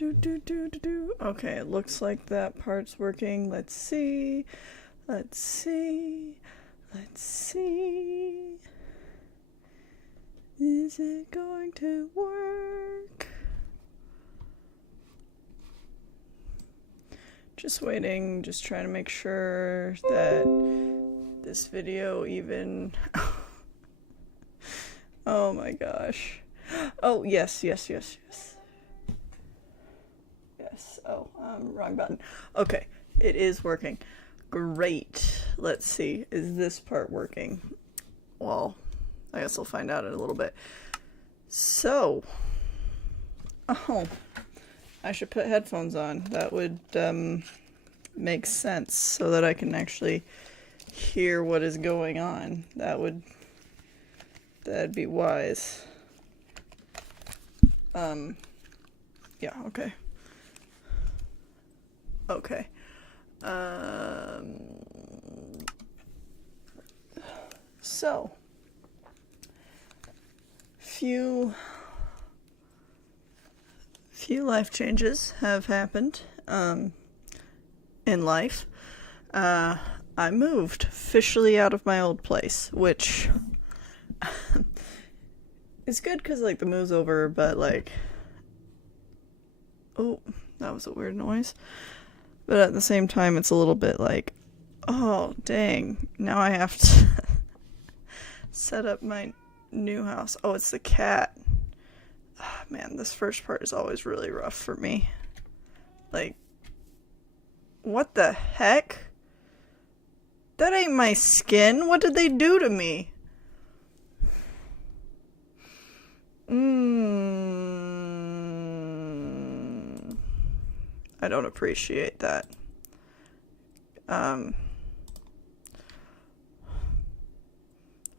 Okay, it looks like that part's working. Let's see. Let's see. Let's see. Is it going to work? Just waiting, just trying to make sure that this video even... Oh my gosh. Oh, yes. Yes. Oh, wrong button. Okay, it is working. Great. Let's see. Is this part working? Well, I guess I'll find out in a little bit. So, oh, I should put headphones on. That would make sense so that I can actually hear what is going on. That'd be wise. Yeah, okay. Okay. So, few life changes have happened in life. I moved officially out of my old place, which is good because like the move's over, but like, oh, that was a weird noise. But at the same time, it's a little bit like, oh, dang, now I have to set up my new house. Oh, it's the cat. Oh, man, this first part is always really rough for me. Like, what the heck? That ain't my skin. What did they do to me? I don't appreciate that.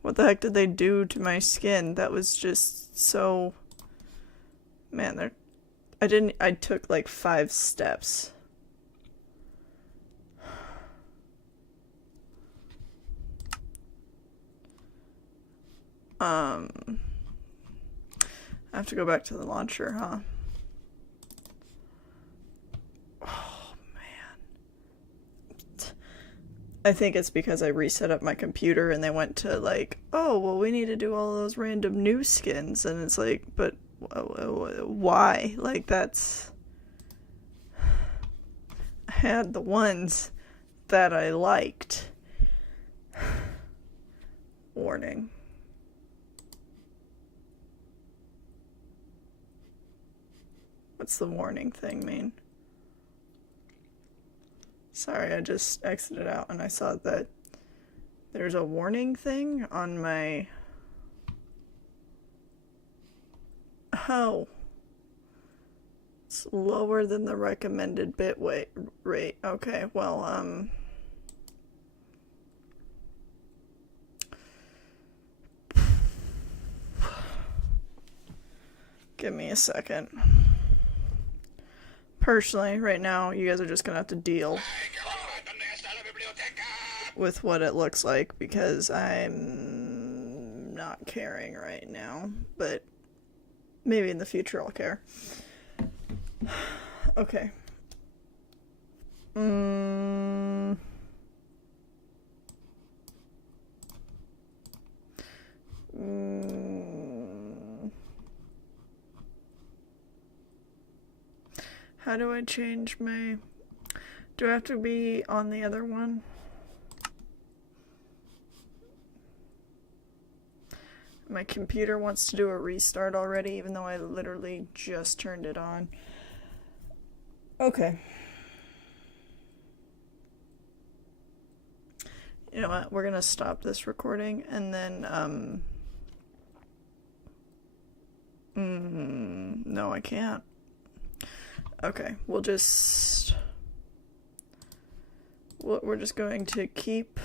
What the heck did they do to my skin? That was just so... Man, I took like 5 steps. I have to go back to the launcher, huh? Oh, man. I think it's because I reset up my computer and they went to like, oh, well, we need to do all those random new skins. And it's like, but why? Like, that's... I had the ones that I liked. Warning. What's the warning thing mean? Sorry, I just exited out and I saw that there's a warning thing on my... Oh. It's lower than the recommended bit rate. Okay, well, give me a second. Personally, right now, you guys are just gonna have to deal with what it looks like because I'm not caring right now, but maybe in the future I'll care. Okay. How do I change my... Do I have to be on the other one? My computer wants to do a restart already, even though I literally just turned it on. Okay. You know what? We're gonna stop this recording and then, no, I can't. Okay, we're just going to keep...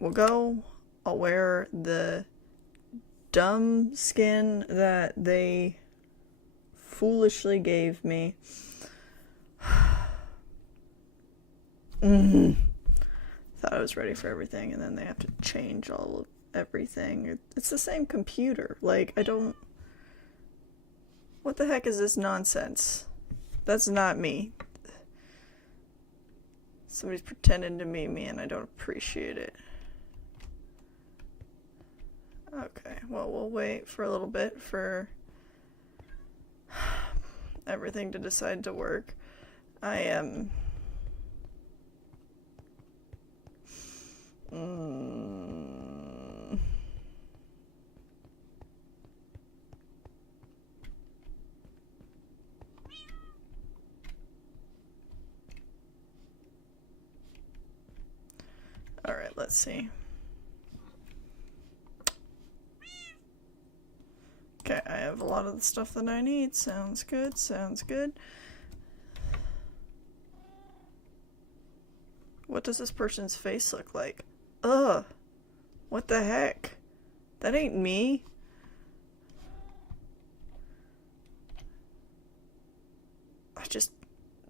I'll wear the dumb skin that they foolishly gave me. Thought I was ready for everything, and then they have to change all of everything. It's the same computer. Like, I don't... What the heck is this nonsense? That's not me. Somebody's pretending to be me and I don't appreciate it. Okay, well, we'll wait for a little bit for everything to decide to work. I am... Alright, let's see. Okay, I have a lot of the stuff that I need. Sounds good, sounds good. What does this person's face look like? Ugh! What the heck? That ain't me.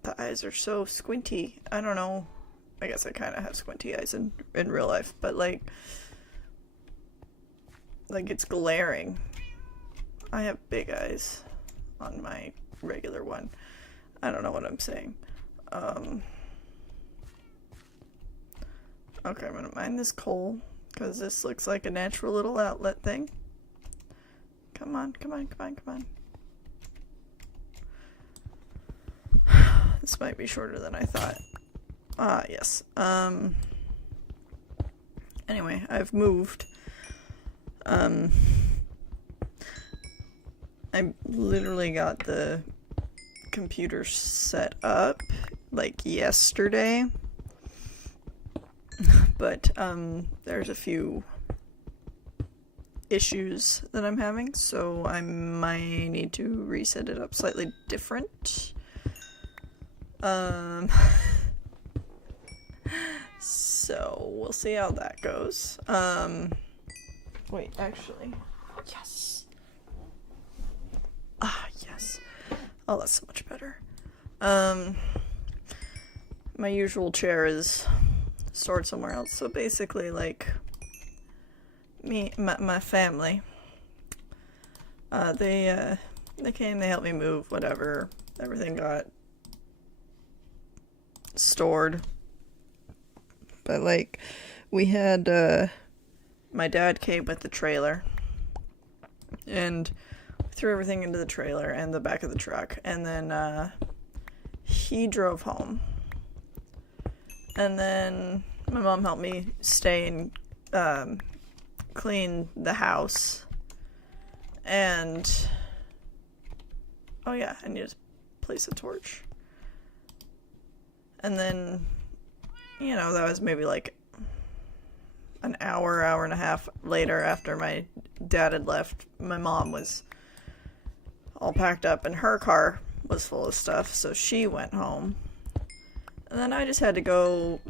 The eyes are so squinty. I don't know. I guess I kind of have squinty eyes in real life, but like it's glaring. I have big eyes on my regular one. I don't know what I'm saying. Okay, I'm gonna mine this coal because this looks like a natural little outlet thing. Come on, come on, come on, come on. This might be shorter than I thought. Ah, yes. Anyway, I've moved. I literally got the computer set up like yesterday. But there's a few issues that I'm having, so I might need to reset it up slightly different. So we'll see how that goes. Wait, actually, yes. Ah, yes. Oh, that's so much better. My usual chair is stored somewhere else. So basically, like, my family, they came, they helped me move, whatever. Everything got stored. But, like, we had, my dad came with the trailer, and threw everything into the trailer and the back of the truck, and then, he drove home. And then my mom helped me stay and clean the house. And oh yeah, I need to place a torch. And then, you know, that was maybe like an hour and a half later after my dad had left. My mom was all packed up and her car was full of stuff, so she went home. And then I just had to go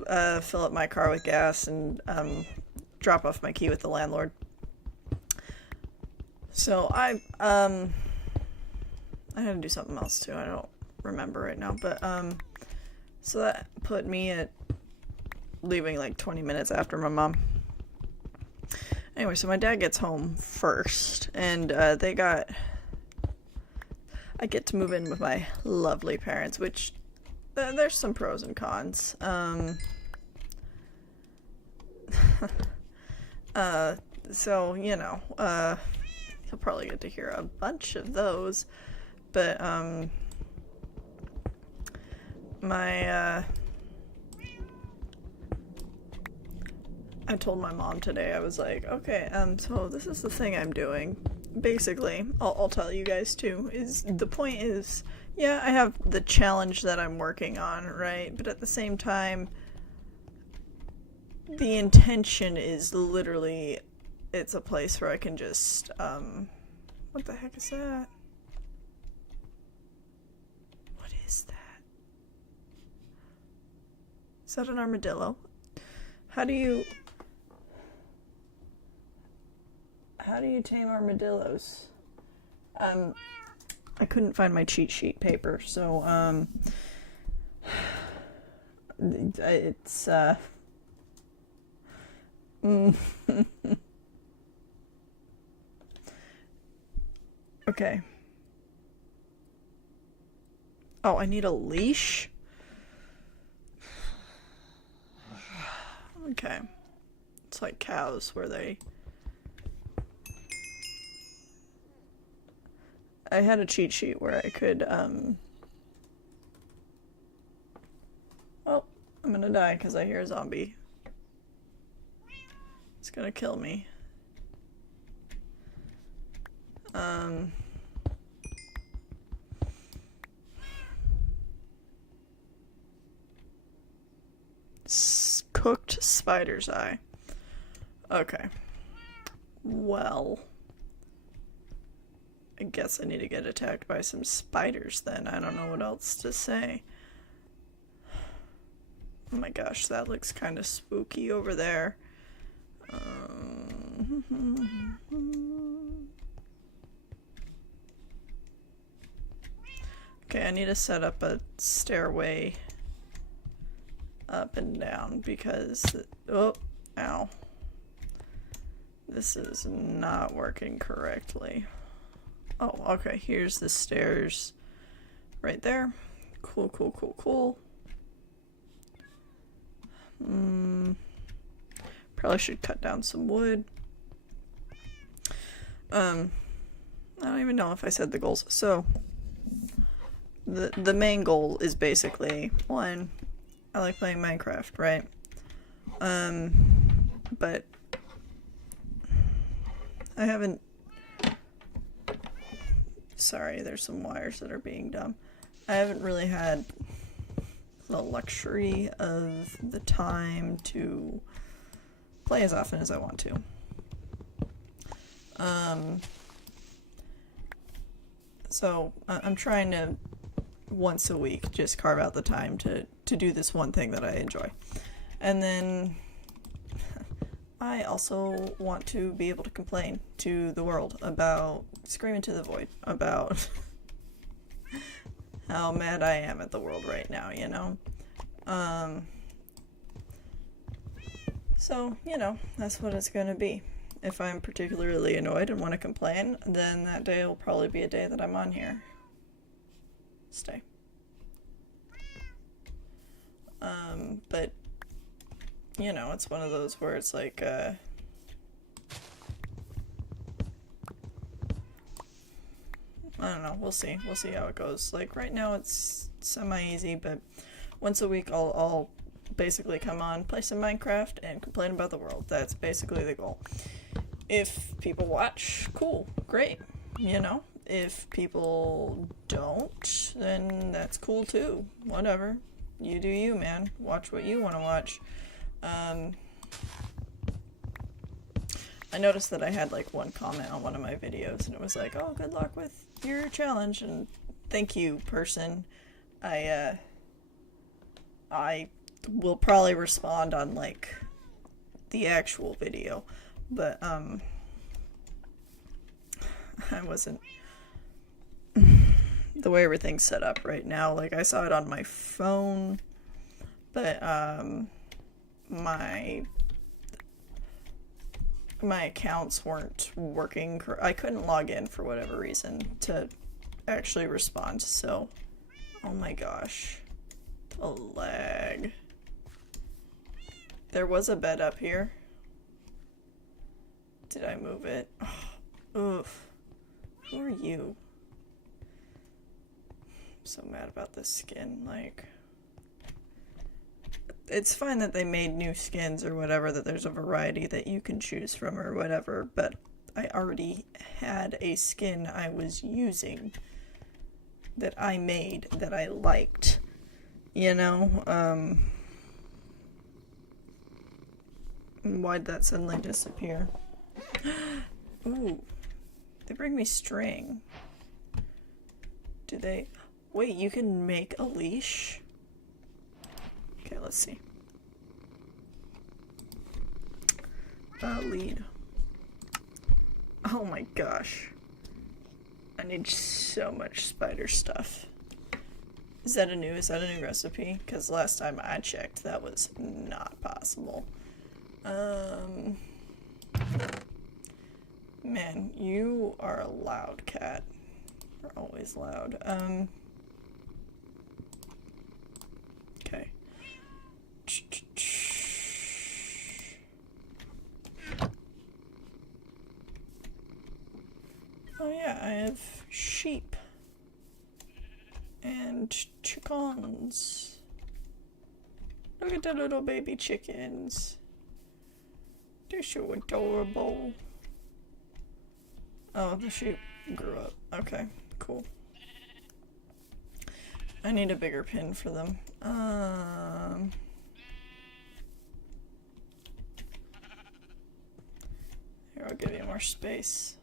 fill up my car with gas and drop off my key with the landlord. So I had to do something else too. I don't remember right now, but so that put me at leaving like 20 minutes after my mom. Anyway, so my dad gets home first, and I get to move in with my lovely parents, which there's some pros and cons. So, you know, you'll probably get to hear a bunch of those, but, I told my mom today, I was like, okay, so this is the thing I'm doing. Basically, I'll tell you guys too, the point is, yeah, I have the challenge that I'm working on, right? But at the same time, the intention is literally, it's a place where I can just, what the heck is that? What is that? Is that an armadillo? How do you tame armadillos? I couldn't find my cheat sheet paper, so, it's, okay. Oh, I need a leash? Okay. It's like cows where they... I had a cheat sheet where I could, Oh, I'm gonna die because I hear a zombie. It's gonna kill me. Cooked spider's eye. Okay. Well, I guess I need to get attacked by some spiders then. I don't know what else to say. Oh my gosh, that looks kind of spooky over there. Okay, I need to set up a stairway up and down because... Oh, ow. This is not working correctly. Oh, okay, here's the stairs right there. Cool, cool, cool, cool. Probably should cut down some wood. I don't even know if I said the goals. So, the main goal is basically, one, I like playing Minecraft, right? But I haven't... Sorry, there's some wires that are being dumb. I haven't really had the luxury of the time to play as often as I want to. So I'm trying to once a week just carve out the time to do this one thing that I enjoy. And then I also want to be able to complain to the world about, scream into the void about how mad I am at the world right now, you know? So, you know, that's what it's gonna be. If I'm particularly annoyed and want to complain, then that day will probably be a day that I'm on here. Stay. But, you know, it's one of those where it's like, I don't know, we'll see. We'll see how it goes. Like, right now it's semi-easy, but once a week I'll basically come on, play some Minecraft, and complain about the world. That's basically the goal. If people watch, cool, great, you know? If people don't, then that's cool too. Whatever. You do you, man. Watch what you want to watch. I noticed that I had like one comment on one of my videos, and it was like, oh, good luck with your challenge, and thank you, person. I will probably respond on like the actual video, but I wasn't... the way everything's set up right now, like I saw it on my phone, but my accounts weren't working. I couldn't log in for whatever reason to actually respond, so oh my gosh, the lag. There was a bed up here. Did I move it? Oh, oof. Who are you? I'm so mad about this skin. Like, it's fine that they made new skins or whatever, that there's a variety that you can choose from or whatever, but I already had a skin I was using that I made that I liked, you know? Why'd that suddenly disappear? Ooh, they bring me string. Do they... Wait, you can make a leash? Okay, let's see. Lead. Oh my gosh. I need so much spider stuff. Is that a new recipe? Because last time I checked, that was not possible. Man, you are a loud cat. You're always loud. And chickens. Look at the little baby chickens. They're so adorable. Oh, the sheep grew up. Okay, cool. I need a bigger pin for them. Here, I'll give you more space.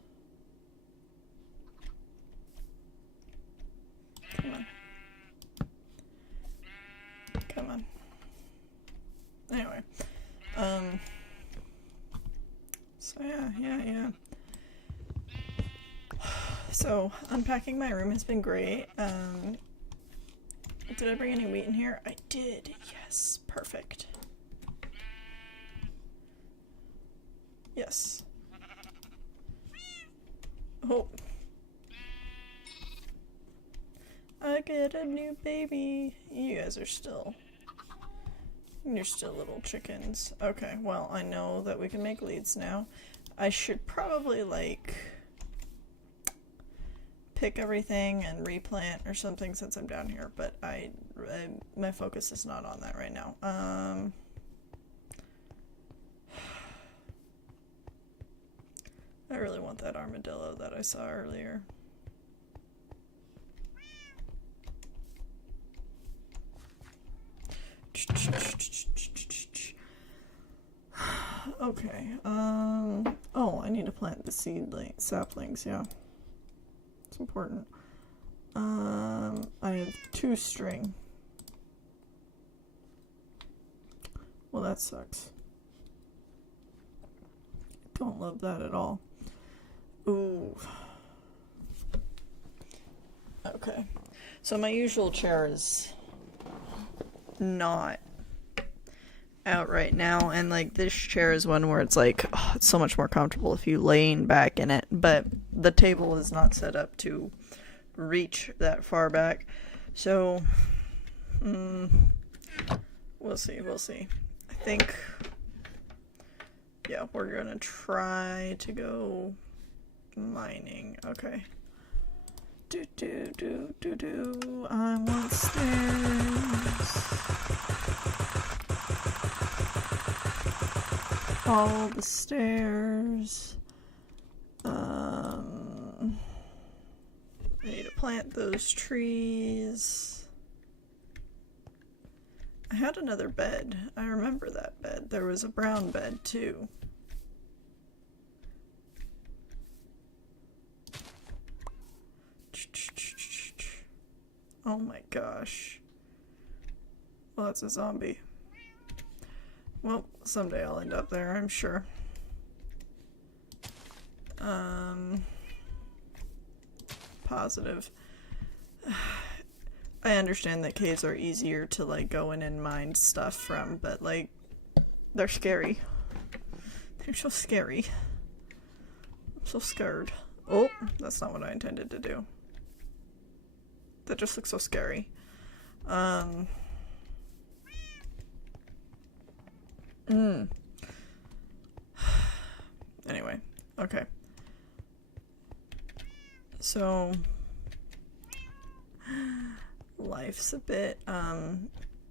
Come on. Come on. Anyway. So yeah. So, unpacking my room has been great. Did I bring any wheat in here? I did. Yes. Perfect. Yes. Oh. I get a new baby. You guys are still... You're still little chickens. Okay, well, I know that we can make leads now. I should probably, like... pick everything and replant or something since I'm down here, but my focus is not on that right now. I really want that armadillo that I saw earlier. Okay, oh, I need to plant the saplings, yeah. It's important. I have 2 string. Well, that sucks. Don't love that at all. Ooh. Okay. So my usual chair is not out right now, and like this chair is one where it's like, oh, it's so much more comfortable if you lean back in it, but the table is not set up to reach that far back, so we'll see. I think, yeah, we're gonna try to go mining. Okay. I want stairs. All the stairs. I need to plant those trees. I had another bed. I remember that bed. There was a brown bed too. Oh my gosh. Well, that's a zombie. Well, someday I'll end up there, I'm sure. Positive. I understand that caves are easier to, like, go in and mine stuff from, but, like, they're scary. They're so scary. I'm so scared. Oh, that's not what I intended to do. That just looks so scary. Anyway, okay. So, life's a bit,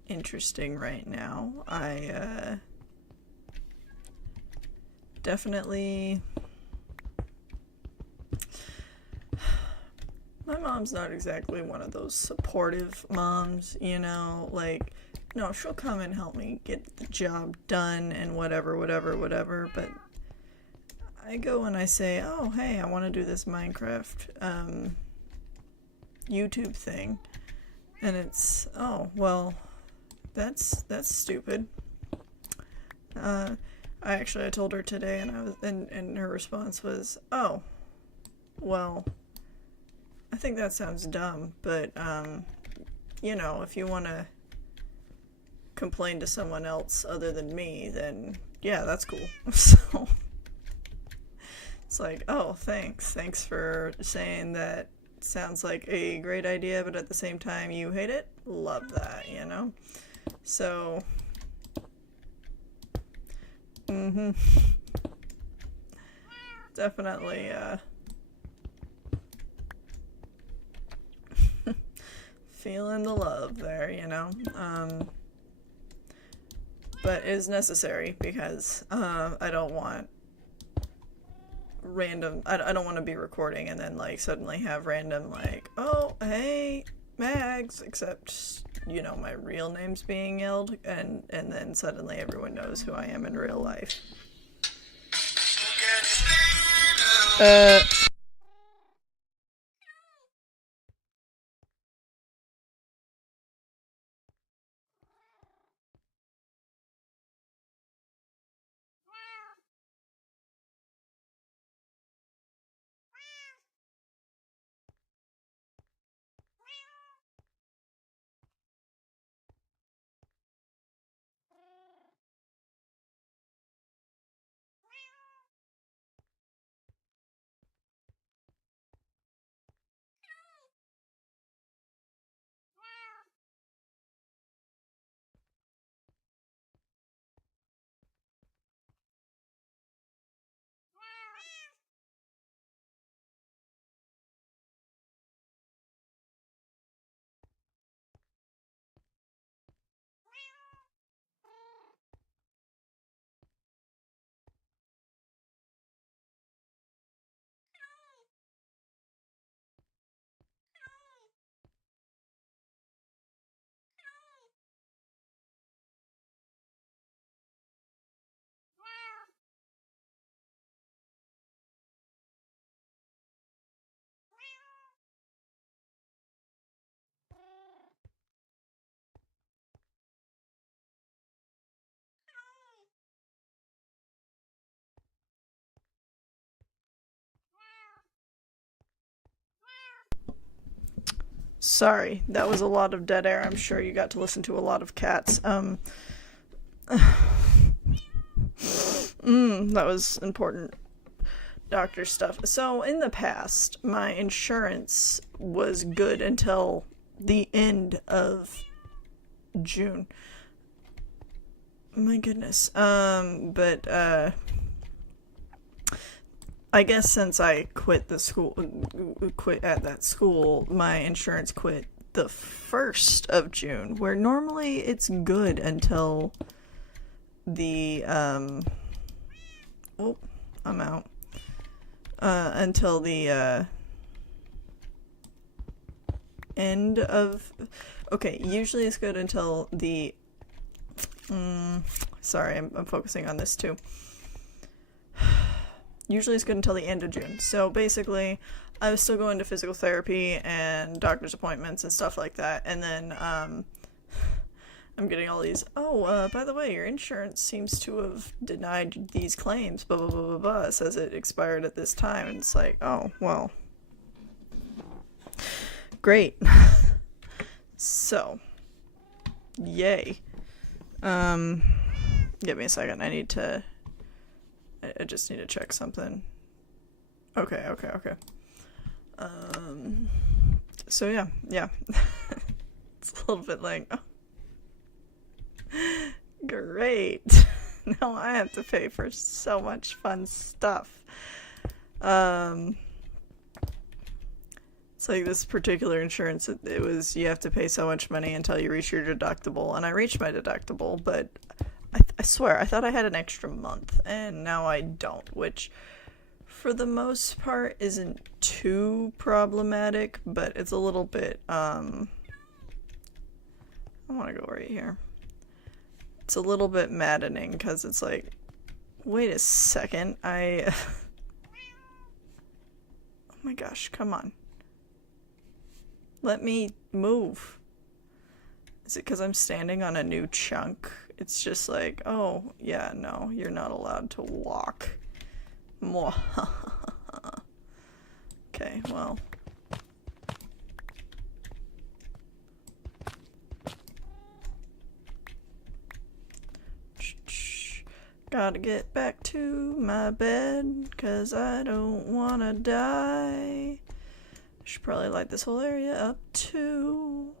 interesting right now. I, definitely... My mom's not exactly one of those supportive moms, you know, like, no, she'll come and help me get the job done and whatever, but I go and I say, oh, hey, I want to do this Minecraft, YouTube thing, and it's, oh, well, that's stupid. I told her today, and her response was, oh, well, I think that sounds dumb, but, you know, if you want to complain to someone else other than me, then, yeah, that's cool. So, it's like, oh, thanks. Thanks for saying that sounds like a great idea, but at the same time, you hate it. Love that, you know? So, definitely, feeling the love there, you know? But it is necessary because I don't want random, I don't want to be recording and then like suddenly have random like, oh, hey, Mags, except, you know, my real name's being yelled, and then suddenly everyone knows who I am in real life. Sorry, that was a lot of dead air. I'm sure you got to listen to a lot of cats. That was important doctor stuff. So, in the past, my insurance was good until the end of June. My goodness. But I guess since I quit at that school, my insurance quit the 1st of June, where normally it's good until the, oh, I'm out. Until the, end of, okay, usually it's good until the, sorry, I'm focusing on this too. Usually it's good until the end of June. So basically, I was still going to physical therapy and doctor's appointments and stuff like that. And then I'm getting all these, by the way, your insurance seems to have denied these claims, blah, blah, blah, blah, blah. It says it expired at this time. And it's like, oh, well, great. So, yay. Give me a second. I just need to check something. Okay. So yeah. It's a little bit like, oh, great. Now I have to pay for so much fun stuff. It's like this particular insurance, it was, you have to pay so much money until you reach your deductible, and I reached my deductible, but I swear, I thought I had an extra month, and now I don't, which, for the most part, isn't too problematic, but it's a little bit, I want to go right here. It's a little bit maddening, because it's like, wait a second, oh my gosh, come on. Let me move. Is it because I'm standing on a new chunk? It's just like, oh, yeah, no, you're not allowed to walk. Okay, well. Gotta get back to my bed, 'cause I don't wanna die. Should probably light this whole area up, too.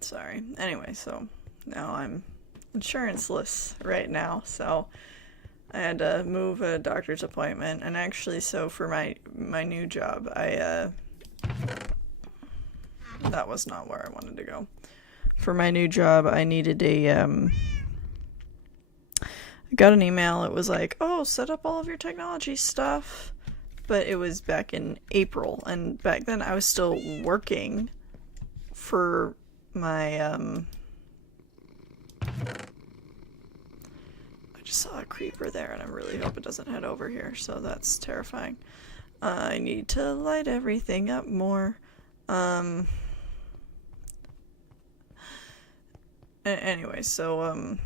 Sorry. Anyway, so now I'm insuranceless right now, so I had to move a doctor's appointment, and actually, so for my new job, that was not where I wanted to go. For my new job, I needed I got an email. It was like, oh, set up all of your technology stuff. But it was back in April, and back then I was still working for my, I just saw a creeper there, and I really hope it doesn't head over here, so that's terrifying. I need to light everything up more. Anyway, so,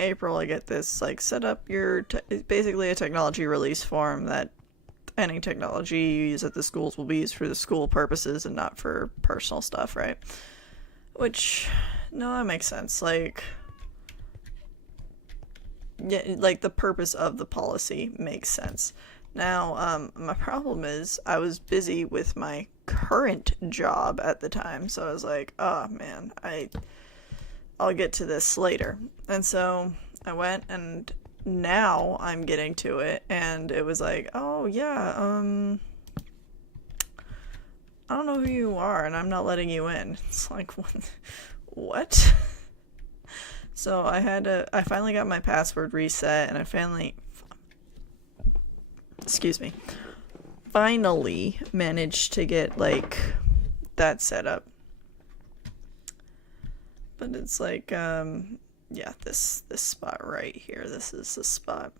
April, I get this, like, set up your, it's basically a technology release form that any technology you use at the schools will be used for the school purposes and not for personal stuff, right? Which, no, that makes sense. Like, yeah, like, the purpose of the policy makes sense. Now, my problem is I was busy with my current job at the time, so I was like, oh, man, I'll get to this later. And so I went, and now I'm getting to it, and it was like, oh yeah, I don't know who you are, and I'm not letting you in. It's like, what? So I finally got my password reset, and I finally managed to get, like, that set up. But it's like, yeah, this spot right here, this is the spot.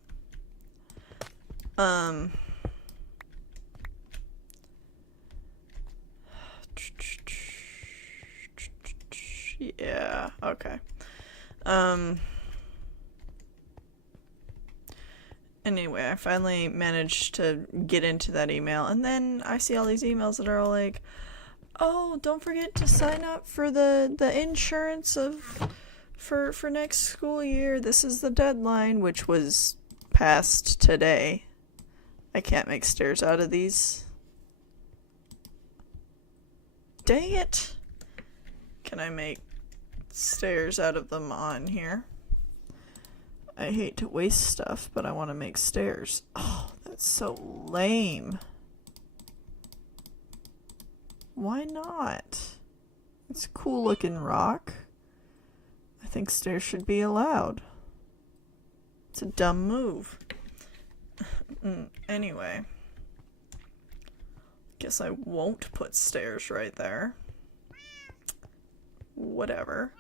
Yeah, okay. Anyway, I finally managed to get into that email, and then I see all these emails that are all like, oh, don't forget to sign up for the insurance for next school year. This is the deadline, which was passed today. I can't make stairs out of these. Dang it. Can I make stairs out of them on here? I hate to waste stuff, but I want to make stairs. Oh, that's so lame. Why not? It's a cool looking rock. I think stairs should be allowed. It's a dumb move. Anyway. Guess I won't put stairs right there. Whatever.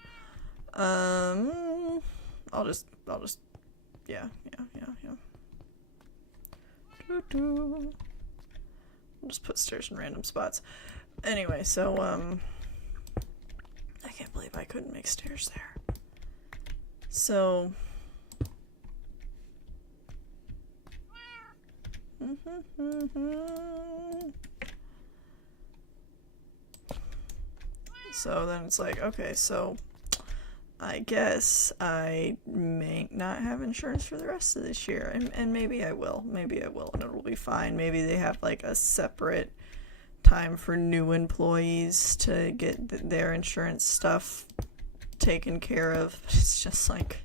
I'll just, yeah. I'll just put stairs in random spots. Anyway, so, I can't believe I couldn't make stairs there. So, so then it's like, okay, so I guess I may not have insurance for the rest of this year, and maybe I will, and it'll be fine. Maybe they have like a separate time for new employees to get their insurance stuff taken care of. It's just like,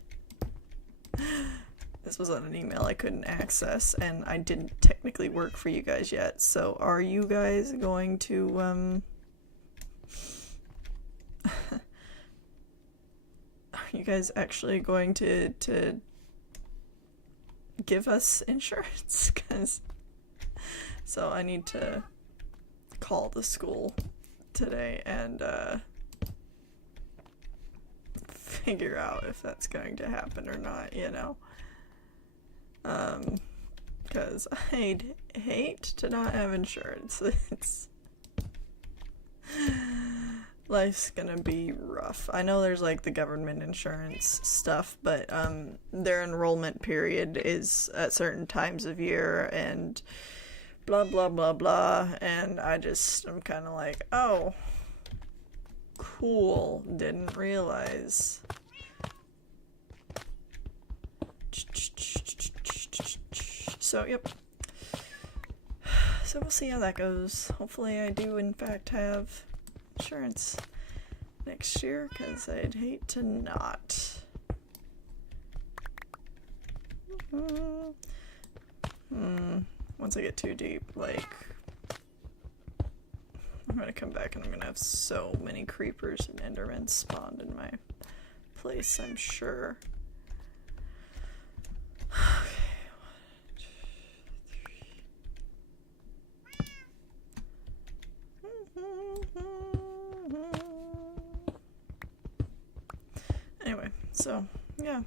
this was on an email I couldn't access, and I didn't technically work for you guys yet. So are you guys going to are you guys actually going to give us insurance? So I need to call the school today and figure out if that's going to happen or not, you know. Because I'd hate to not have insurance. Life's gonna be rough. I know there's like the government insurance stuff, but their enrollment period is at certain times of year and blah blah blah blah, and I'm kind of like, oh, cool, didn't realize. So yep, so we'll see how that goes. Hopefully I do in fact have insurance next year, because I'd hate to not. Once I get too deep, like, I'm gonna come back and I'm gonna have so many creepers and endermen spawned in my place, I'm sure. Anyway, so, yeah.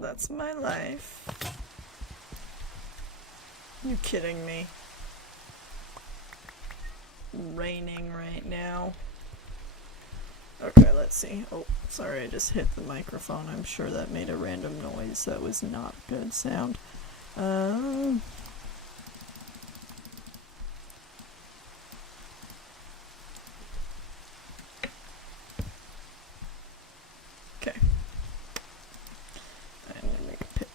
That's my life. You kidding me? Raining right now. Okay, let's see. Oh, sorry, I just hit the microphone. I'm sure that made a random noise. That was not good sound. Okay. I'm gonna make a pick.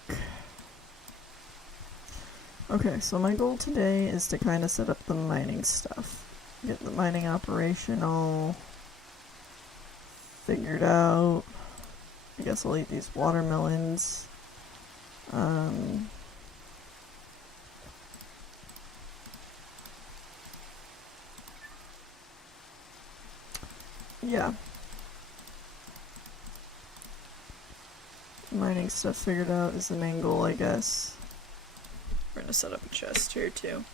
Okay, so my goal today is to kind of set up the mining stuff. Get the mining operation all figured out. I guess I'll eat these watermelons. Yeah. Mining stuff figured out is the main goal, I guess. We're gonna set up a chest here too.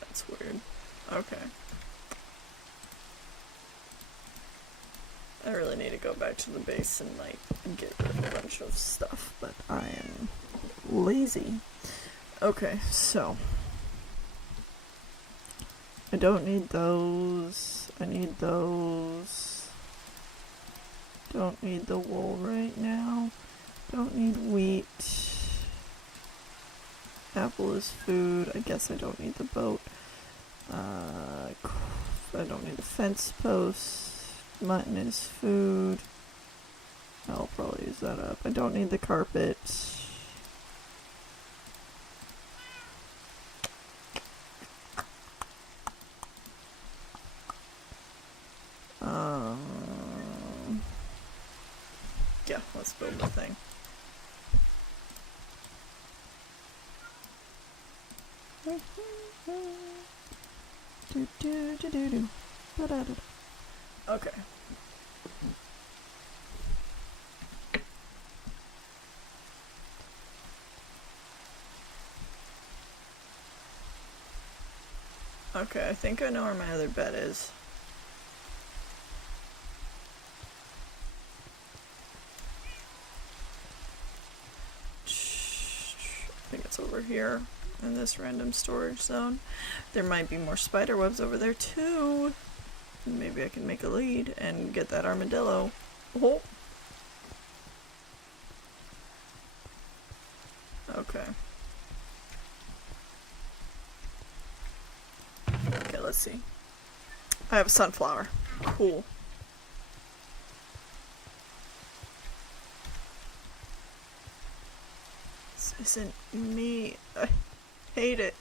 That's weird. Okay. I really need to go back to the base and like get rid of a bunch of stuff, but I am lazy. Okay, so I don't need those. I need those. Don't need the wool right now. Don't need wheat. Apple is food. I guess I don't need the boat. I don't need the fence post. Mutton is food. I'll probably use that up. I don't need the carpet. Yeah, let's build the thing. Okay. Okay, I think I know where my other bed is. I think it's over here in this random storage zone. There might be more spider webs over there too. Maybe I can make a lead and get that armadillo. Oh. Okay. Okay, let's see. I have a sunflower. Cool. This isn't me. I hate it.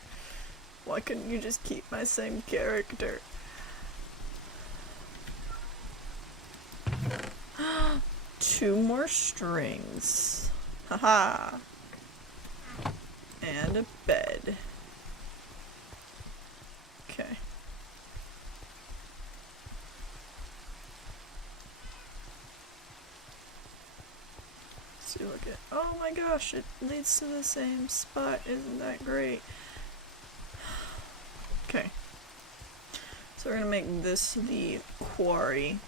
Why couldn't you just keep my same character? Two more strings. Haha. And a bed. Okay. See, look at. Oh my gosh, it leads to the same spot. Isn't that great? Okay. So we're gonna make this the quarry.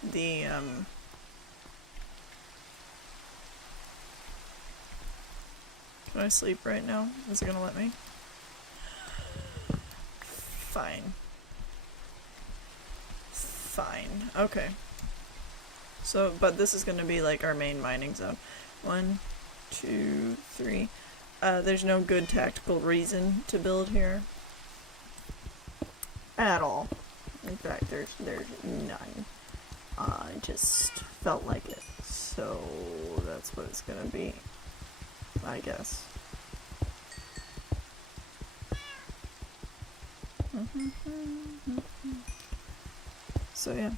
Can I sleep right now? Is it gonna let me? Fine. Fine. Okay. So, but this is gonna be like our main mining zone. 1, 2, 3. There's no good tactical reason to build here. At all. fact, there's none. I just felt like it, so that's what it's gonna be, I guess. So yeah.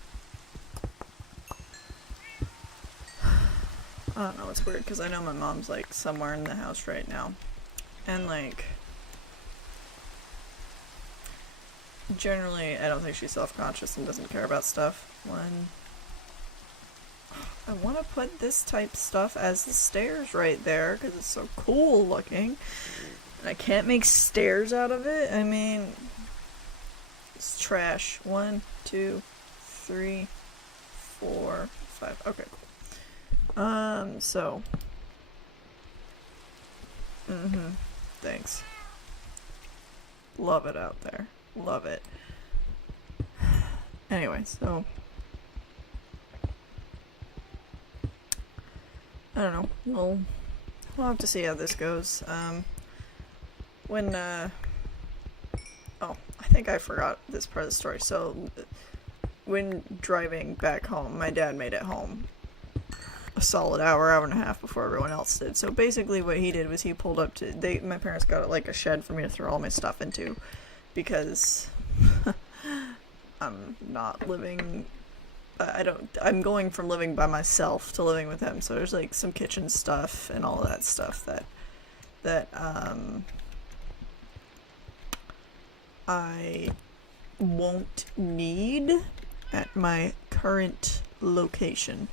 I don't know, it's weird because I know my mom's like somewhere in the house right now, and like generally I don't think she's self-conscious and doesn't care about stuff. When I want to put this type stuff as the stairs right there because it's so cool looking, and I can't make stairs out of it. I mean, it's trash. 1, 2, 3, 4, 5. Okay, cool. So. Thanks. Love it out there. Love it. Anyway, so. I don't know. We'll have to see how this goes. When, oh, I think I forgot this part of the story. So, when driving back home, my dad made it home a solid hour and a half before everyone else did. So basically what he did was he pulled up to, my parents got like a shed for me to throw all my stuff into, because I'm not living, I'm going from living by myself to living with him. So there's like some kitchen stuff and all of that stuff that I won't need at my current location.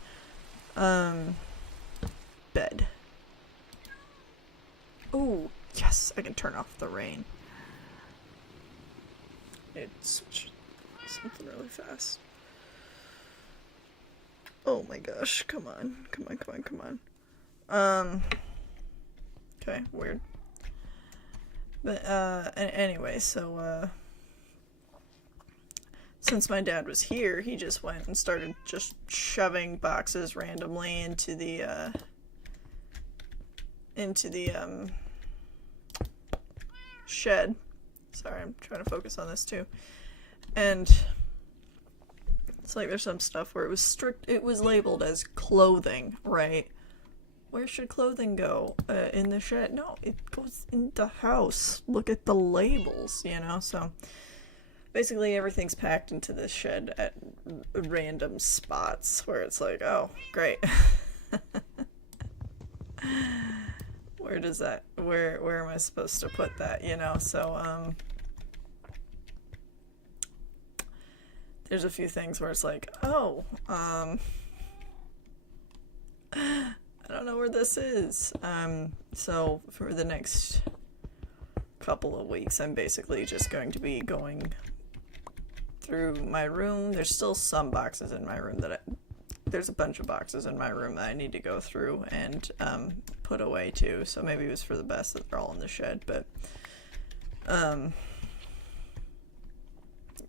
Bed. Oh, yes, I can turn off the rain. It's something really fast. Oh my gosh, come on. Okay, weird. But, anyway, so, since my dad was here, he just went and started just shoving boxes randomly into the shed. Sorry, I'm trying to focus on this too. And it's like there's some stuff where it was labeled as clothing, right? Where should clothing go? In the shed? No, it goes in the house. Look at the labels, so... Basically, everything's packed into this shed at random spots where it's like, oh, great. Where am I supposed to put that, So, there's a few things where it's like, oh, I don't know where this is. So for the next couple of weeks, I'm basically just going to be going through my room. There's still some boxes in my room there's a bunch of boxes in my room that I need to go through and put away too. So maybe it was for the best that they're all in the shed. But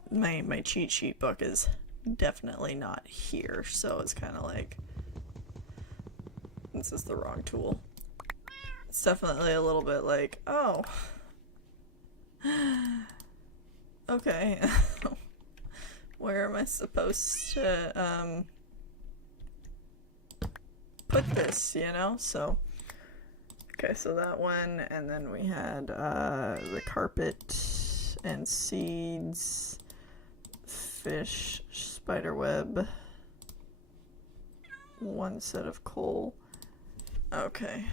my cheat sheet book is definitely not here. So it's kind of like, this is the wrong tool. It's definitely a little bit like, oh, okay. Where am I supposed to put this, So, okay, so that one, and then we had the carpet and seeds, fish, spider web, one set of coal. Okay.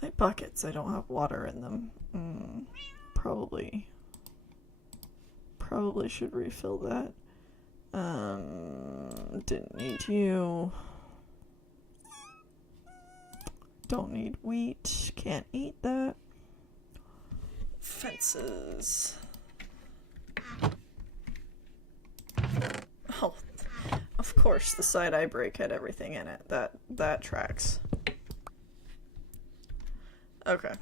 My buckets, I don't have water in them. Probably should refill that. Didn't need you. Don't need wheat. Can't eat that. Fences. Oh, of course, the side I break had everything in it. That tracks. Okay.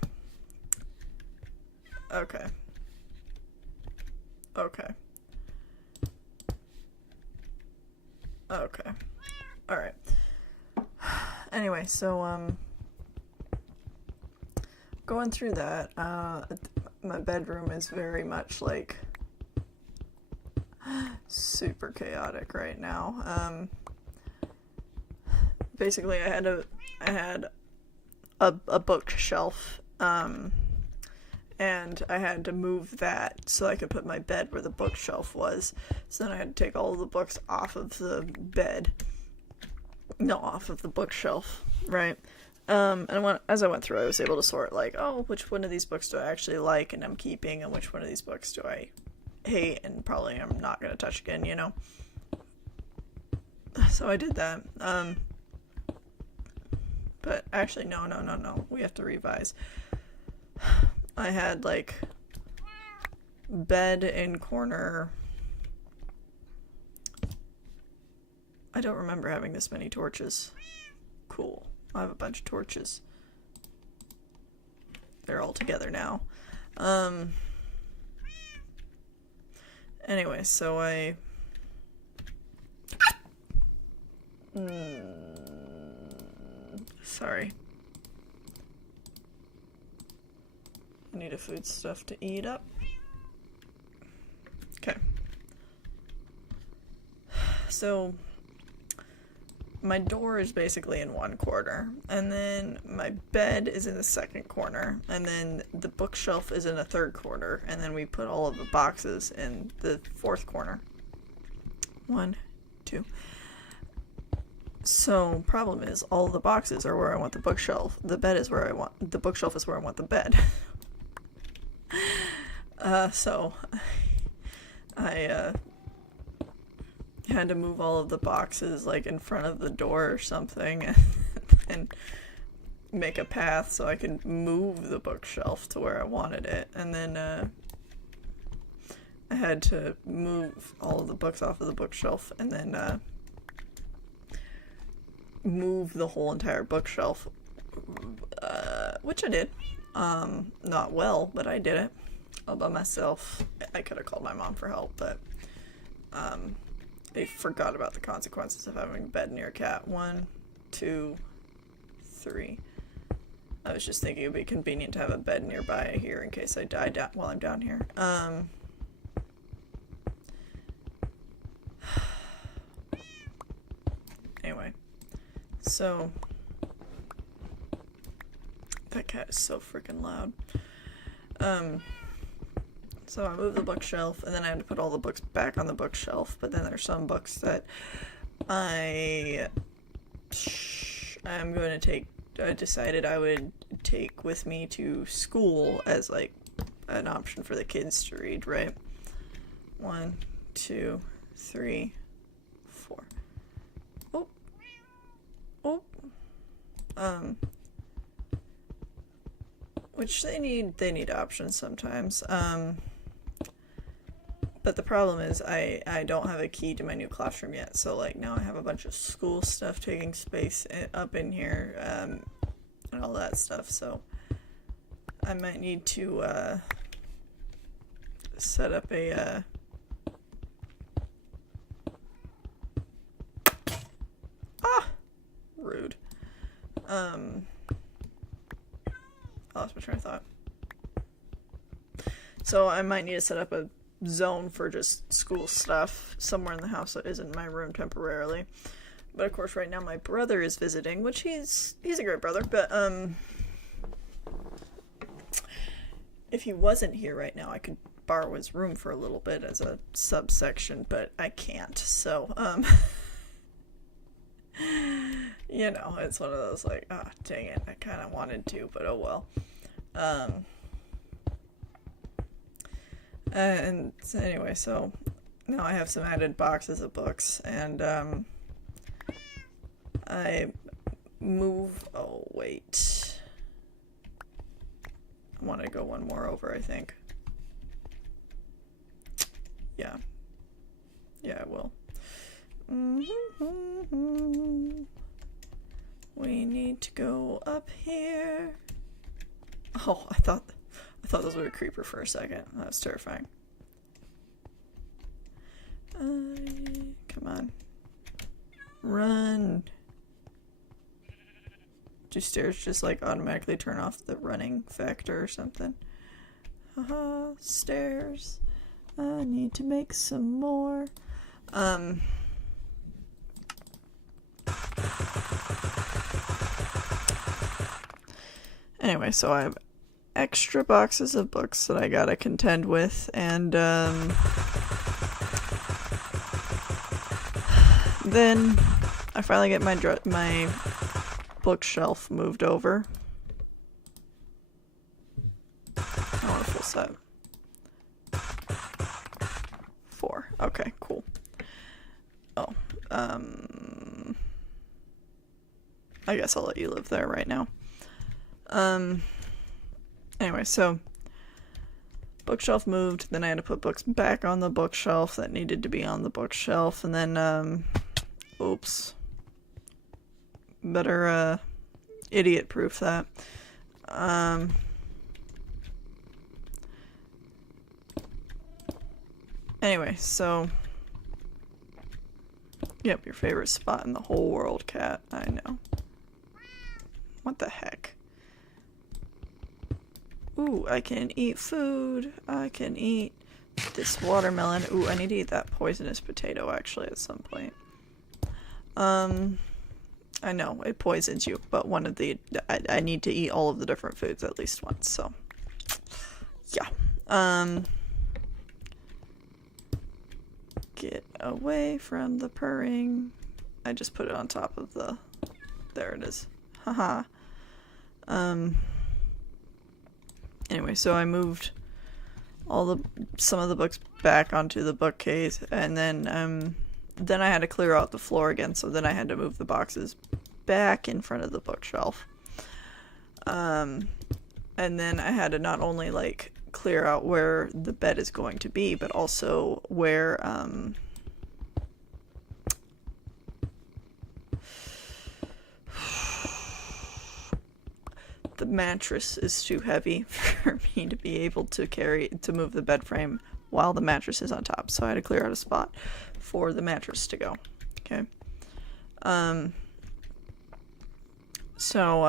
Alright. Anyway, so, going through that, my bedroom is very much like super chaotic right now. Basically, I had a bookshelf, and I had to move that so I could put my bed where the bookshelf was. So then I had to take all of the books off of the bed. No, off of the bookshelf, right? And as I went through, I was able to sort, like, oh, which one of these books do I actually like and I'm keeping, and which one of these books do I hate and probably I'm not going to touch again, you know? So I did that. But actually, no. We have to revise. I had, like, bed in corner. I don't remember having this many torches. Cool. I have a bunch of torches. They're all together now. Anyway, so I... Sorry. I need a food stuff to eat up. Okay. So... my door is basically in one corner, and then my bed is in the second corner, and then the bookshelf is in a third corner, and then we put all of the boxes in the fourth corner. 1, 2. So, problem is, all of the boxes are where I want the bookshelf. The bed is where I want... the bookshelf is where I want the bed. So... I had to move all of the boxes, like, in front of the door or something, and make a path so I could move the bookshelf to where I wanted it. And then, I had to move all of the books off of the bookshelf, and then, move the whole entire bookshelf, which I did. Not well, but I did it all by myself. I could have called my mom for help, but, I forgot about the consequences of having a bed near a cat. 1, 2, 3. I was just thinking it would be convenient to have a bed nearby here in case I die while I'm down here. Anyway, so that cat is so freaking loud. So I moved the bookshelf, and then I had to put all the books back on the bookshelf, but then there's some books that I decided I would take with me to school as, like, an option for the kids to read, right? 1, 2, 3, 4. Which they need options sometimes. But the problem is I don't have a key to my new classroom yet, so, like, now I have a bunch of school stuff taking space up in here, and all that stuff, so I might need to set up a rude. I lost my train of thought. So I might need to set up a zone for just school stuff somewhere in the house that isn't my room temporarily. But of course right now my brother is visiting, which he's a great brother, but if he wasn't here right now I could borrow his room for a little bit as a subsection, but I can't, so you know, it's one of those, like, dang it, I kind of wanted to, but oh well. And so anyway, so now I have some added boxes of books, and I wait. I want to go one more over, I think. Yeah. Yeah, I will. We need to go up here. Oh, I thought those were a creeper for a second. That was terrifying. Come on. Run. Do stairs just, like, automatically turn off the running factor or something? Haha, stairs. I need to make some more. Anyway, so I have extra boxes of books that I gotta contend with, and then I finally get my bookshelf moved over. I want a full set. 4. Okay, cool. Oh, I guess I'll let you live there right now. Anyway, so bookshelf moved, then I had to put books back on the bookshelf that needed to be on the bookshelf, and then, oops. Better, idiot proof that. Anyway, so yep, your favorite spot in the whole world, cat. I know. What the heck? Ooh, I can eat food. I can eat this watermelon. Ooh, I need to eat that poisonous potato actually at some point. I know, it poisons you, but one of the... I need to eat all of the different foods at least once, so... Yeah. Get away from the purring. I just put it on top of the... There it is. Haha. Anyway, so I moved some of the books back onto the bookcase, and then I had to clear out the floor again, so then I had to move the boxes back in front of the bookshelf. And then I had to not only, like, clear out where the bed is going to be, but also where, the mattress is too heavy for me to be able to move the bed frame while the mattress is on top. So I had to clear out a spot for the mattress to go. Okay. So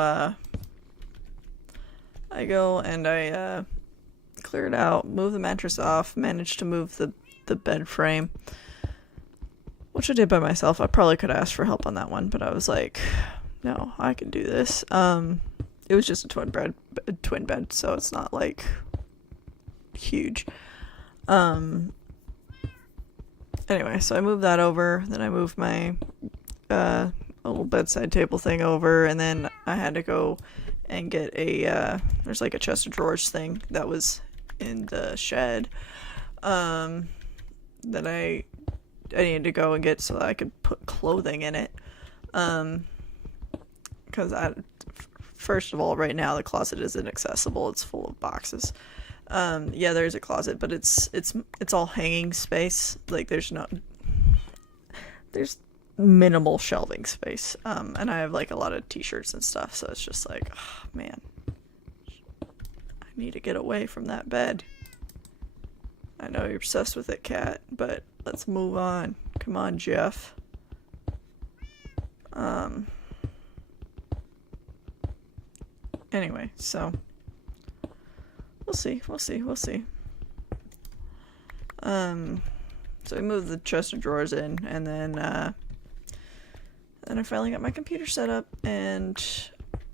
I go and I clear it out, move the mattress off, managed to move the bed frame, which I did by myself. I probably could ask for help on that one, but I was like, no, I can do this. It was just a twin bed, so it's not like huge. Anyway, so I moved that over, then I moved my little bedside table thing over, and then I had to go and get there's like a chest of drawers thing that was in the shed that I needed to go and get so that I could put clothing in it, because first of all, right now the closet is inaccessible. It's full of boxes. Yeah, there's a closet, but it's all hanging space. Like there's minimal shelving space. And I have like a lot of t-shirts and stuff, so it's just like, oh, man, I need to get away from that bed. I know you're obsessed with it, Kat, but let's move on. Come on, Jeff. Anyway, so we'll see. So I moved the chest of drawers in, and then I finally got my computer set up, and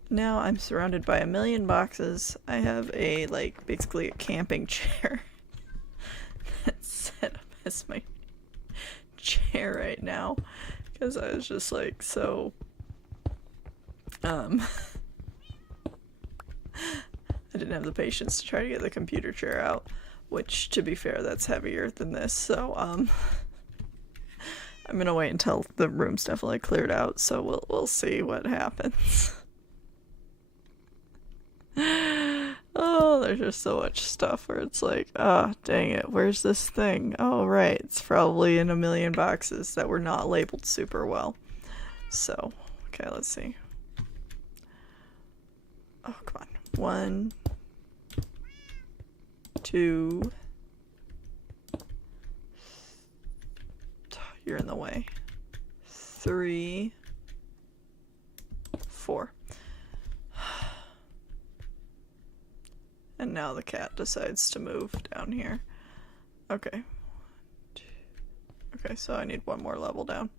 now I'm surrounded by a million boxes. I have basically a camping chair that's set up as my chair right now, because I was just like, so, I didn't have the patience to try to get the computer chair out, which, to be fair, that's heavier than this, so, I'm gonna wait until the room's definitely cleared out, so we'll see what happens. Oh, there's just so much stuff where it's like, ah, dang it, where's this thing? Oh, right, it's probably in a million boxes that were not labeled super well. So, okay, let's see. Oh, come on. 1, 2. You're in the way. 3, 4. And now the cat decides to move down here. Okay. Okay, so I need one more level down.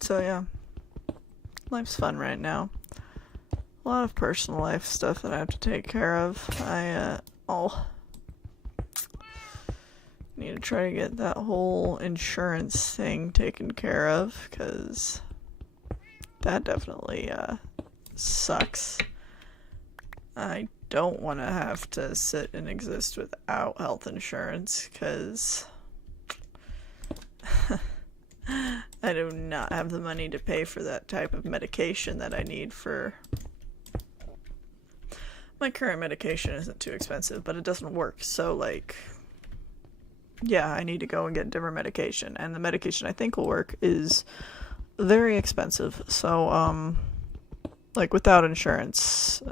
So yeah, life's fun right now. A lot of personal life stuff that I have to take care of. I'll need to try to get that whole insurance thing taken care of, because that definitely sucks. I don't want to have to sit and exist without health insurance, because I do not have the money to pay for that type of medication that I need for... My current medication isn't too expensive, but it doesn't work, so, like... Yeah, I need to go and get different medication, and the medication I think will work is very expensive, so, like, without insurance,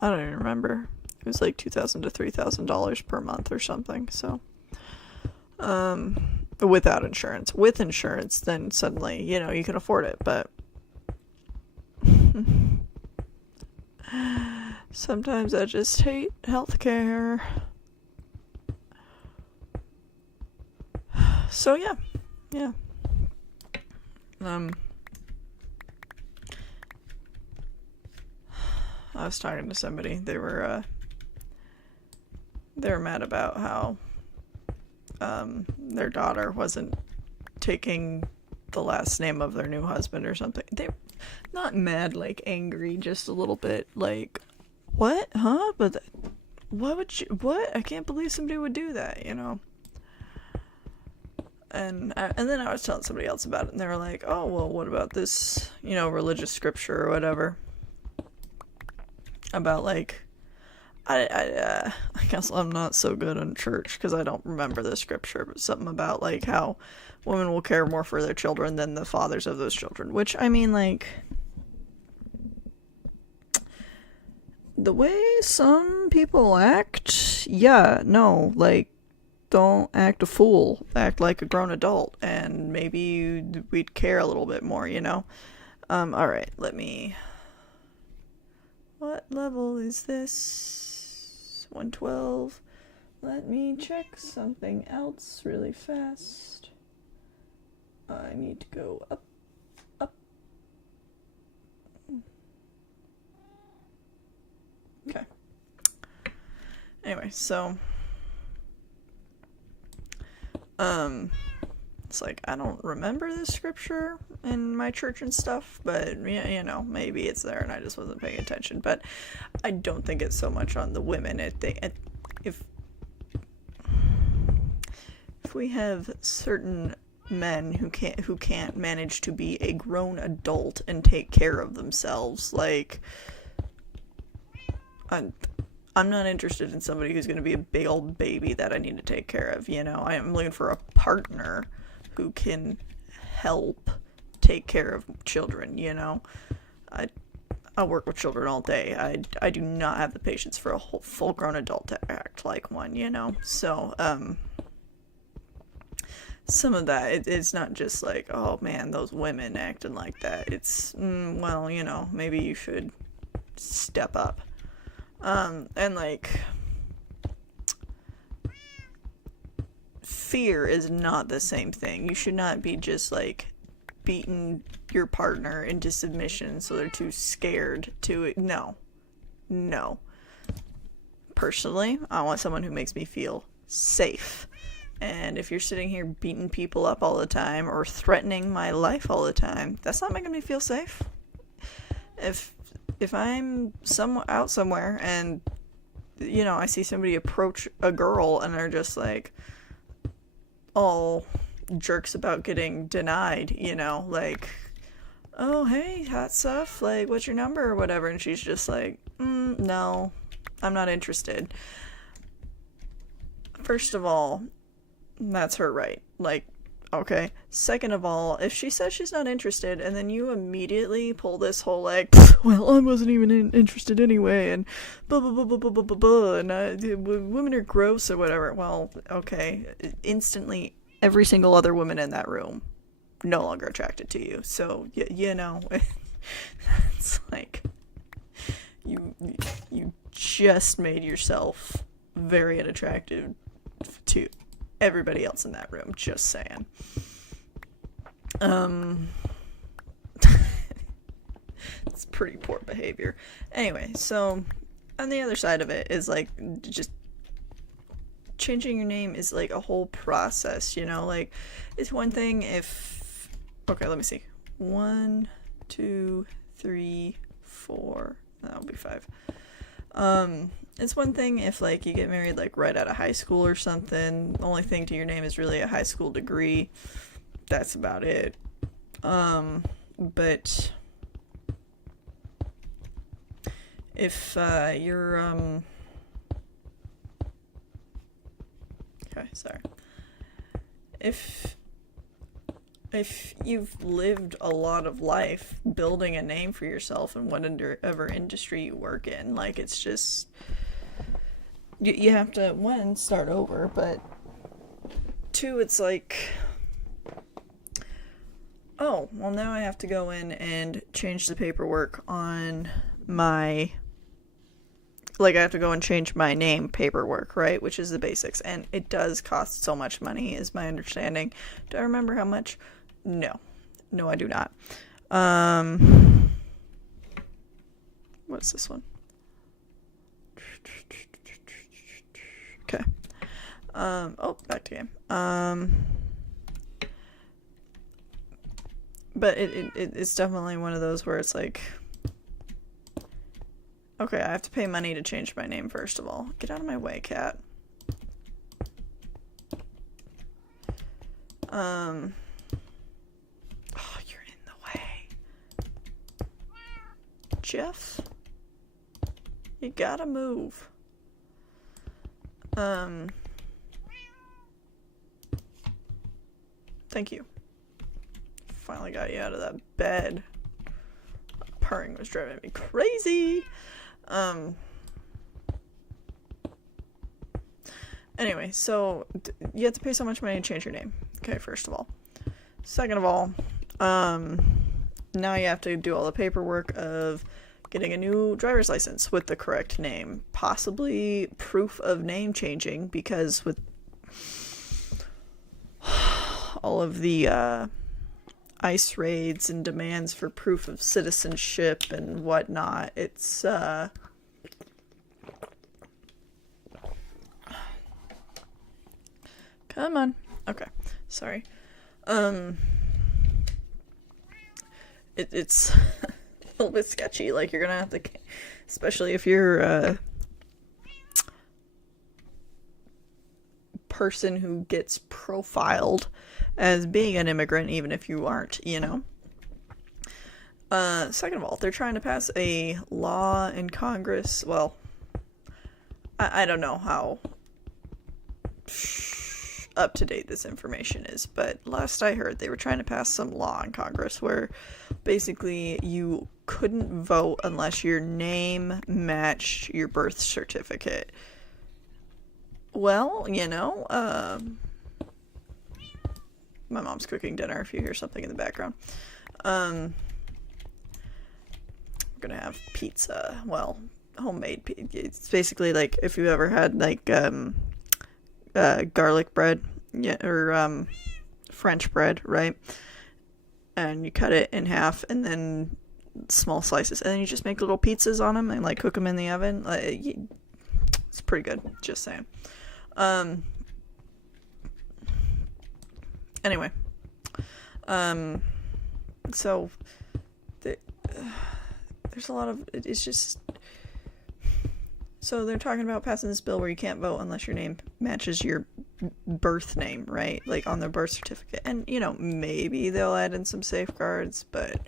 I don't even remember. It was like $2,000 to $3,000 per month or something, so, without insurance. With insurance, then suddenly, you know, you can afford it, but sometimes I just hate healthcare. So yeah. I was talking to somebody. They were mad about how their daughter wasn't taking the last name of their new husband or something. They're not mad, like angry, just a little bit like, what? Huh? But why would you? What? I can't believe somebody would do that, you know? And then I was telling somebody else about it, and they were like, oh, well, what about this, you know, religious scripture or whatever? About, like, I guess I'm not so good on church, because I don't remember the scripture, but something about, like, how women will care more for their children than the fathers of those children, which, I mean, like, the way some people act, yeah, no, like, don't act a fool, act like a grown adult, and maybe we'd care a little bit more, you know? Alright, what level is this? 112. Let me check something else really fast. I need to go up. Okay. Anyway, so... it's like, I don't remember this scripture in my church and stuff, but, you know, maybe it's there and I just wasn't paying attention, but I don't think it's so much on the women. If we have certain men who can't manage to be a grown adult and take care of themselves, like, I'm not interested in somebody who's going to be a big old baby that I need to take care of, you know? I am looking for a partner who can help take care of children, you know? I work with children all day. I do not have the patience for a whole full-grown adult to act like one, you know? So, some of that, it's not just like, oh man, those women acting like that. It's, well, you know, maybe you should step up. And like, fear is not the same thing. You should not be just like beating your partner into submission so they're too scared to, no. Personally, I want someone who makes me feel safe. And if you're sitting here beating people up all the time or threatening my life all the time, that's not making me feel safe. If I'm out somewhere and, you know, I see somebody approach a girl and they're just like all jerks about getting denied, you know, like, oh, hey, hot stuff, like, what's your number or whatever, and she's just like, no, I'm not interested. First of all, that's her right, like, okay. Second of all, if she says she's not interested and then you immediately pull this whole like, well, I wasn't even interested anyway, and blah blah blah blah blah blah blah, blah, and women are gross or whatever, well, okay, instantly every single other woman in that room no longer attracted to you. So you know, it's like you just made yourself very unattractive to everybody else in that room. Just saying. It's pretty poor behavior. Anyway, so on the other side of it is like just changing your name is like a whole process, you know? Like, it's one thing if, okay, let me see. 1, 2, 3, 4, that'll be 5. It's one thing if like you get married like right out of high school or something. The only thing to your name is really a high school degree. That's about it. But if you're okay, sorry. If you've lived a lot of life building a name for yourself in whatever industry you work in, like, it's just you have to, one, start over, but two, it's like, oh, well, now I have to go in and change the paperwork on my, like, I have to go and change my name paperwork, right? Which is the basics. And it does cost so much money, is my understanding. Do I remember how much? No. No, I do not. What's this one? Okay. Oh, back to game. But it's definitely one of those where it's like, okay, I have to pay money to change my name first of all. Get out of my way, cat. Oh, you're in the way. Jeff? You gotta move. Thank you. Finally got you out of that bed. Purring was driving me crazy. Anyway, so you have to pay so much money to change your name. Okay, first of all. Second of all, now you have to do all the paperwork of getting a new driver's license with the correct name. Possibly proof of name changing, because with all of the ICE raids and demands for proof of citizenship and whatnot, it's come on. Okay, sorry. It's a little bit sketchy. Like, you're gonna have to, especially if you're a person who gets profiled as being an immigrant, even if you aren't, you know. Second of all, they're trying to pass a law in Congress. Well, I don't know how up to date this information is, but last I heard they were trying to pass some law in Congress where basically you couldn't vote unless your name matched your birth certificate. Well, you know, my mom's cooking dinner if you hear something in the background. We're gonna have pizza. Well, homemade pizza. It's basically like if you ever had like garlic bread, yeah, or French bread, right? And you cut it in half and then small slices, and then you just make little pizzas on them and like cook them in the oven. It's pretty good, just saying. Anyway, so there's a lot of, it's just, so they're talking about passing this bill where you can't vote unless your name matches your birth name, right? Like on the birth certificate. And, you know, maybe they'll add in some safeguards, but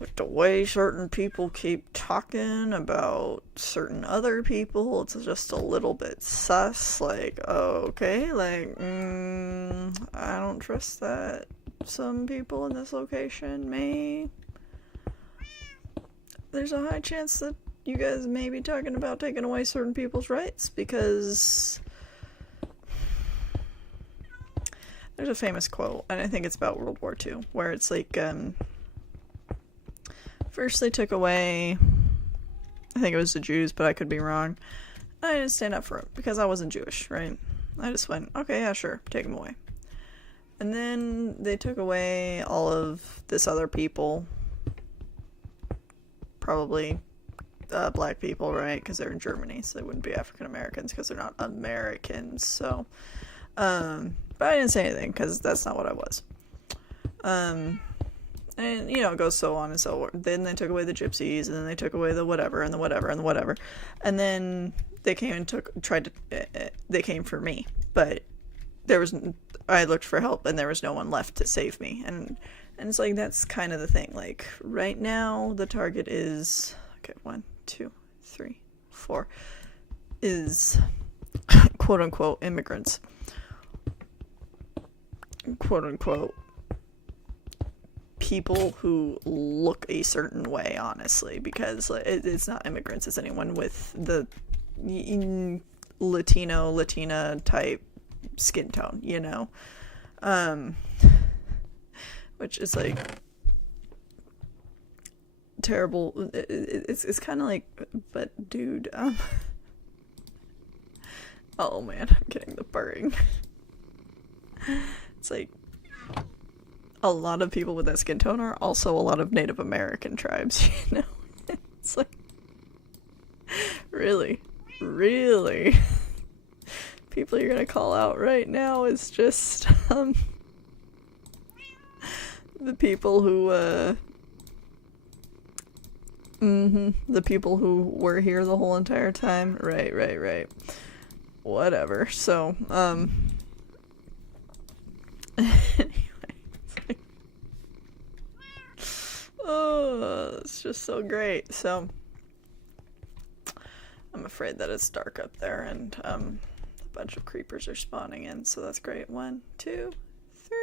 with the way certain people keep talking about certain other people, it's just a little bit sus. Like, okay, like, I don't trust that some people in this location may, there's a high chance that you guys may be talking about taking away certain people's rights, because There's a famous quote, and I think it's about World War II, where it's like, first they took away, I think it was the Jews, but I could be wrong. I didn't stand up for it because I wasn't Jewish, right? I just went, okay, yeah, sure, take them away. And then they took away all of this other people, probably black people, right? Because they're in Germany, so they wouldn't be African Americans because they're not Americans. So, but I didn't say anything because that's not what I was. And you know, it goes so on and so on. Then they took away the gypsies, and then they took away the whatever and the whatever and the whatever, and then they came and they came for me, but I looked for help, and there was no one left to save me, and it's like, that's kind of the thing. Like, right now, the target is, okay, 1, 2, 3, 4, is quote unquote immigrants, quote unquote people who look a certain way, honestly, because it's not immigrants, it's anyone with the Latina type skin tone, you know, which is like terrible. It's kind of like, but dude, oh man, I'm getting the burring. It's like, a lot of people with that skin tone are also a lot of Native American tribes, you know? It's like, really people you're gonna call out right now is just the people who the people who were here the whole entire time. Right, whatever. So anyway, it's like, oh, it's just so great. So I'm afraid that it's dark up there, and a bunch of creepers are spawning in, so that's great. 1, 2, 3,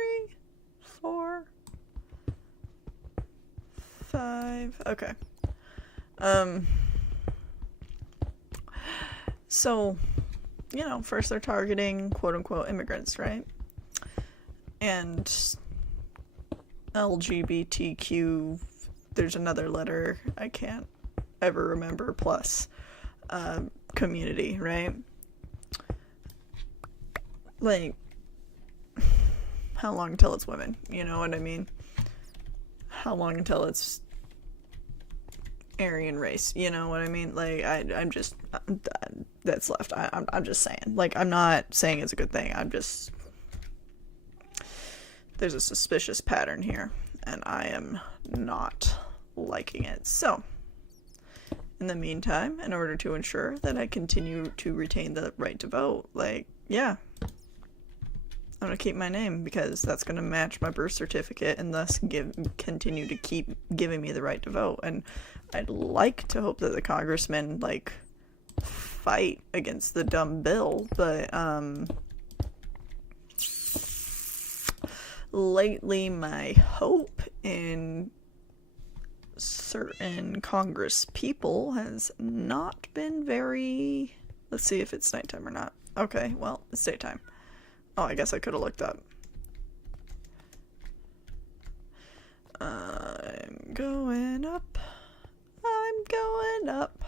4, 5. Okay. So, you know, first they're targeting quote unquote immigrants, right? And LGBTQ, there's another letter I can't ever remember, plus community, right? Like, how long until it's women? You know what I mean? How long until it's Aryan race? You know what I mean? Like, I'm just, that's left. I'm just saying. Like, I'm not saying it's a good thing. I'm just, there's a suspicious pattern here, and I am not liking it. So, in the meantime, in order to ensure that I continue to retain the right to vote, like, yeah, I'm gonna keep my name, because that's gonna match my birth certificate and thus continue to keep giving me the right to vote. And I'd like to hope that the congressmen, like, fight against the dumb bill, but lately my hope in certain Congress people has not been very... Let's see if it's nighttime or not. Okay, well, it's daytime. Oh, I guess I could have looked up. I'm going up. I'm going up.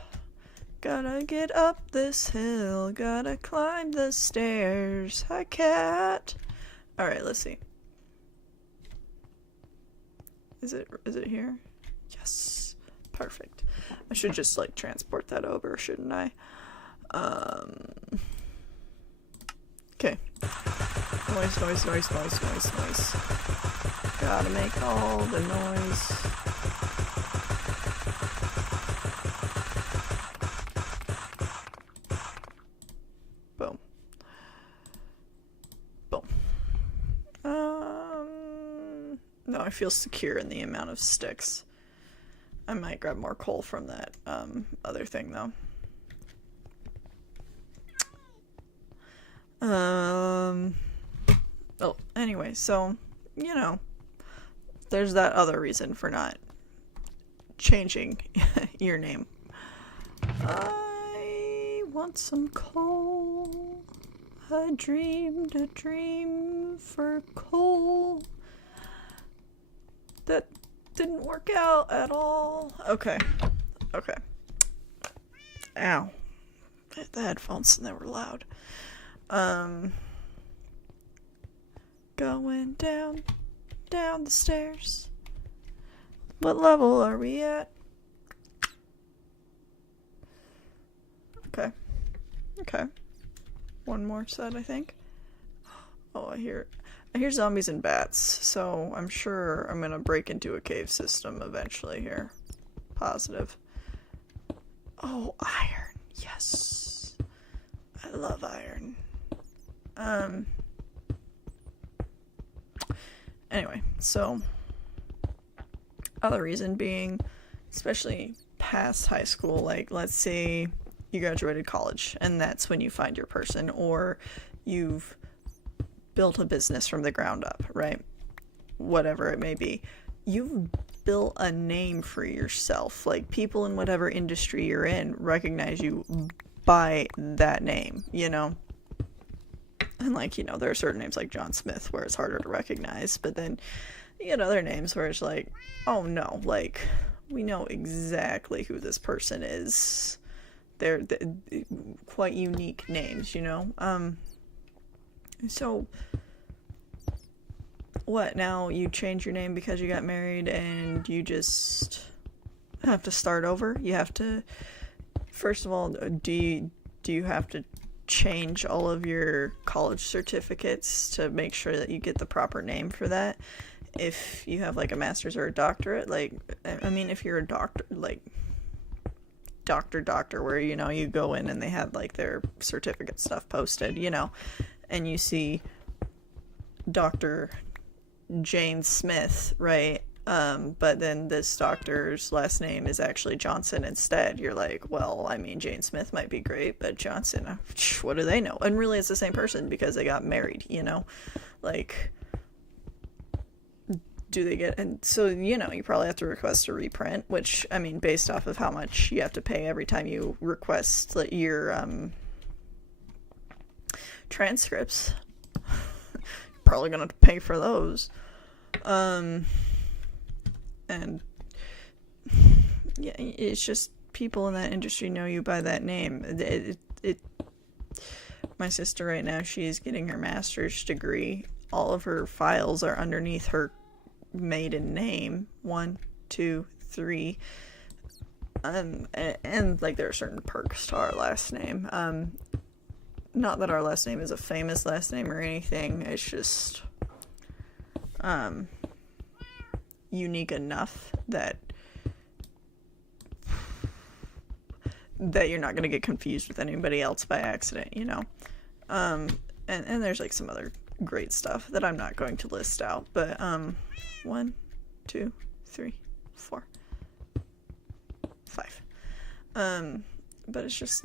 Gotta get up this hill. Gotta climb the stairs. Hi, cat. Alright, let's see. Is it here? Yes. Perfect. I should just, like, transport that over, shouldn't I? Okay. Noise. Gotta make all the noise. Boom. Boom. No, I feel secure in the amount of sticks. I might grab more coal from that, other thing, though. Oh, anyway, so, you know, there's that other reason for not changing your name. I want some coal. I dreamed a dream for Cole. That didn't work out at all. Okay. Okay. Ow. The headphones, they were loud. Going down the stairs. What level are we at? Okay. Okay. One more set, I think. Oh, I hear zombies and bats, so I'm sure I'm gonna break into a cave system eventually here. Positive. Oh, iron. Yes. I love iron. Anyway, so other reason being, especially past high school, like let's say you graduated college and that's when you find your person, or you've built a business from the ground up, right? Whatever it may be. You've built a name for yourself. Like, people in whatever industry you're in recognize you by that name, you know? And, like, you know, there are certain names like John Smith where it's harder to recognize, but then you get other names where it's like, oh no, like, we know exactly who this person is. They're quite unique names, you know? So, what, now you change your name because you got married and you just have to start over? You have to, first of all, do you have to change all of your college certificates to make sure that you get the proper name for that? If you have, like, a master's or a doctorate, like, I mean, if you're a doctor, like, doctor, where, you know, you go in and they have, like, their certificate stuff posted, you know, and you see Dr. Jane Smith, right? But then this doctor's last name is actually Johnson instead. You're like, well, I mean, Jane Smith might be great, but Johnson, what do they know? And really, it's the same person because they got married, you know? Like, do they get, and so, you know, you probably have to request a reprint, which, I mean, based off of how much you have to pay every time you request your, transcripts, probably gonna pay for those. And yeah, it's just people in that industry know you by that name. My sister right now, she's getting her master's degree. All of her files are underneath her maiden name. 1, 2, 3. And like, there are certain perks to our last name. Not that our last name is a famous last name or anything. It's just unique enough that you're not going to get confused with anybody else by accident, you know? And there's, like, some other great stuff that I'm not going to list out, but 1, 2, 3, 4, 5. But it's just,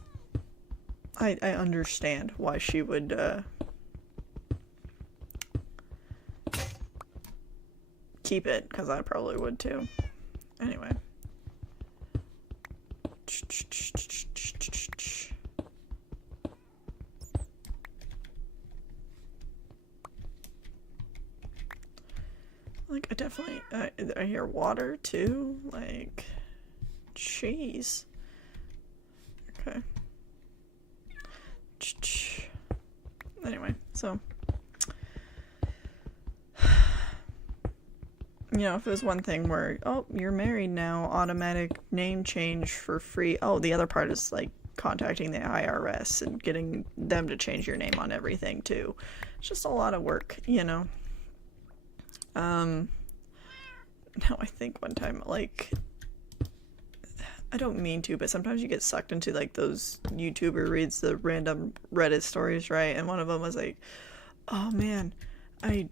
I understand why she would keep it, because I probably would too. Anyway. Like, I definitely, I hear water too, like, jeez. Okay. Anyway, so, you know, if it was one thing where, oh, you're married now, automatic name change for free. Oh, the other part is, like, contacting the IRS and getting them to change your name on everything too. It's just a lot of work, you know. Now I think one time, like, I don't mean to, but sometimes you get sucked into, like, those YouTuber reads the random Reddit stories, right? And one of them was like, oh man, I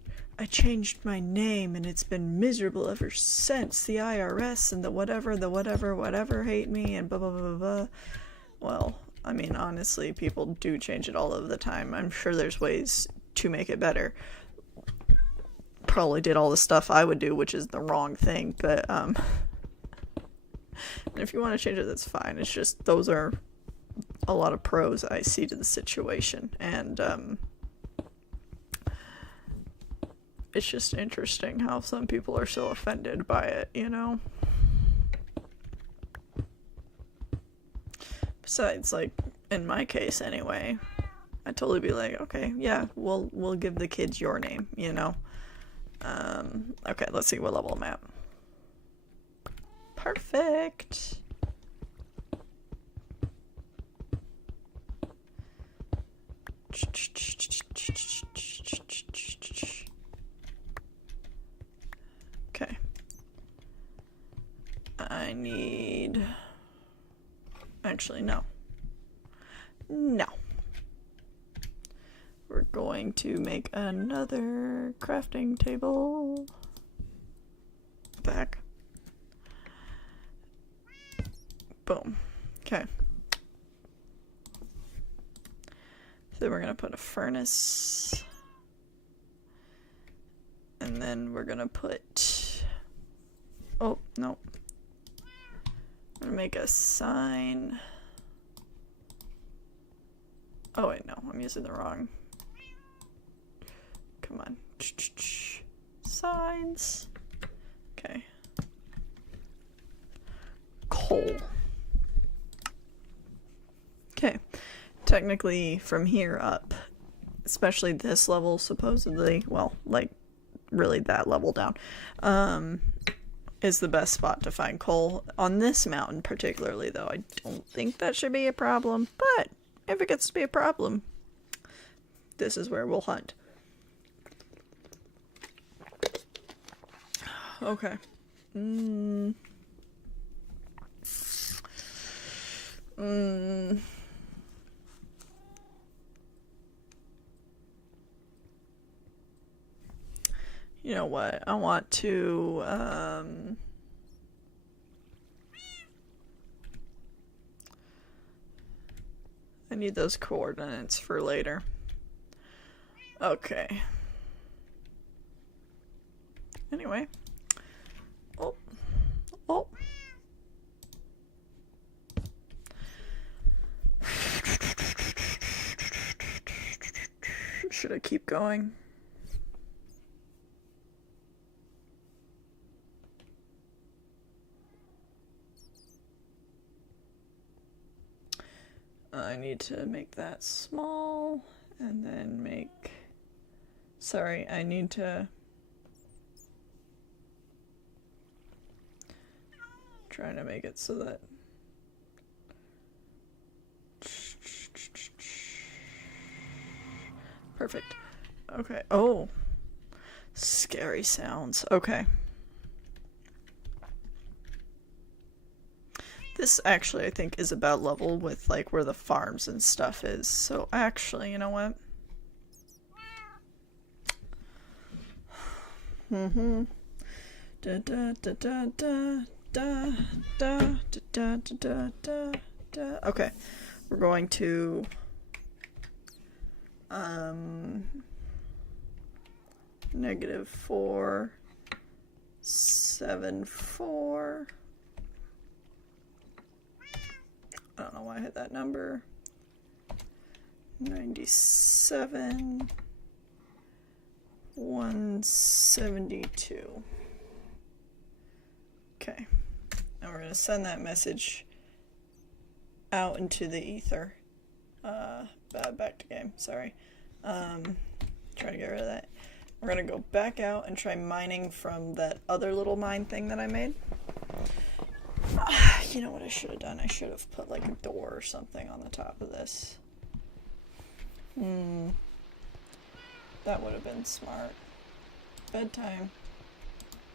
changed my name and it's been miserable ever since. The IRS and the whatever hate me and blah blah blah blah blah. Well, I mean, honestly, people do change it all of the time. I'm sure there's ways to make it better. Probably did all the stuff I would do, which is the wrong thing, but and if you want to change it, that's fine. It's just, those are a lot of pros I see to the situation, and it's just interesting how some people are so offended by it, you know? Besides, like, in my case anyway, I'd totally be like, okay, yeah, we'll give the kids your name, you know? Okay, let's see what level I'm at. Perfect! Okay. I need... Actually, no. No. We're going to make another crafting table. Back. Boom. Okay. So we're going to put a furnace. And then we're going to put... Oh, no. I'm going to make a sign. Oh, wait, no. I'm using the wrong... Come on. Signs. Okay. Coal. Okay. Technically, from here up, especially this level, supposedly, well, like, really that level down, is the best spot to find coal. On this mountain particularly, though, I don't think that should be a problem, but if it gets to be a problem, this is where we'll hunt. Okay. You know what? I want to, I need those coordinates for later. Okay. Anyway. Oh. Oh. Should I keep going? I need to make that small and then make... Sorry, I need to... Trying to make it so that... Perfect. Okay. Oh. Scary sounds. Okay. This actually, I think, is about level with, like, where the farms and stuff is. So, actually, you know what? Da da da da da da da da da da da. Okay. We're going to... -4, 7, 4. I don't know why I hit that number. 97, 172. Okay. Now we're going to send that message out into the ether. Back to game, sorry. Trying to get rid of that. We're going to go back out and try mining from that other little mine thing that I made. You know what I should have done? I should have put like a door or something on the top of this. That would have been smart. Bedtime.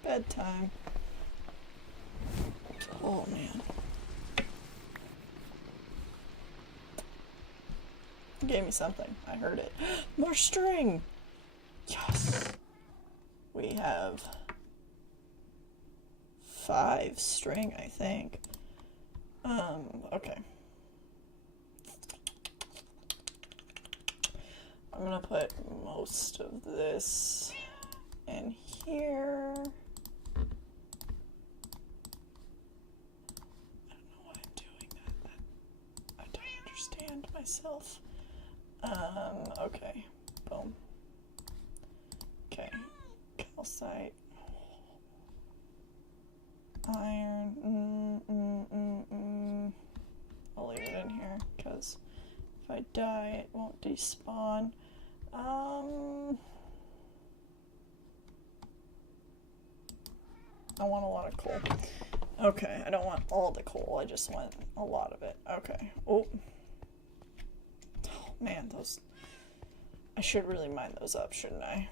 Bedtime. Oh man. It gave me something. I heard it. More string! Yes! We have 5 string, I think. Okay. I'm gonna put most of this in here. I don't know why I'm doing that. I don't understand. myself. Okay, boom. Okay, calcite, iron, I'll leave it in here, because if I die, it won't despawn. I want a lot of coal. Okay, I don't want all the coal, I just want a lot of it. Okay. Oh man, those... I should really mine those up, shouldn't I?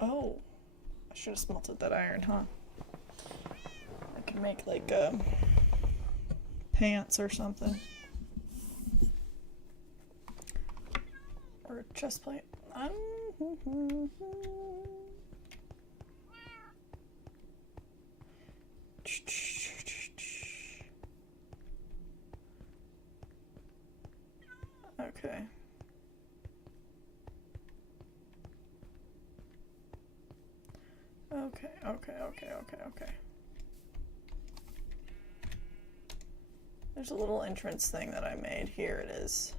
Oh, I should have smelted that iron, huh? I can make like pants or something. Or a chest plate. Okay. Okay. There's a little entrance thing that I made. Here it is.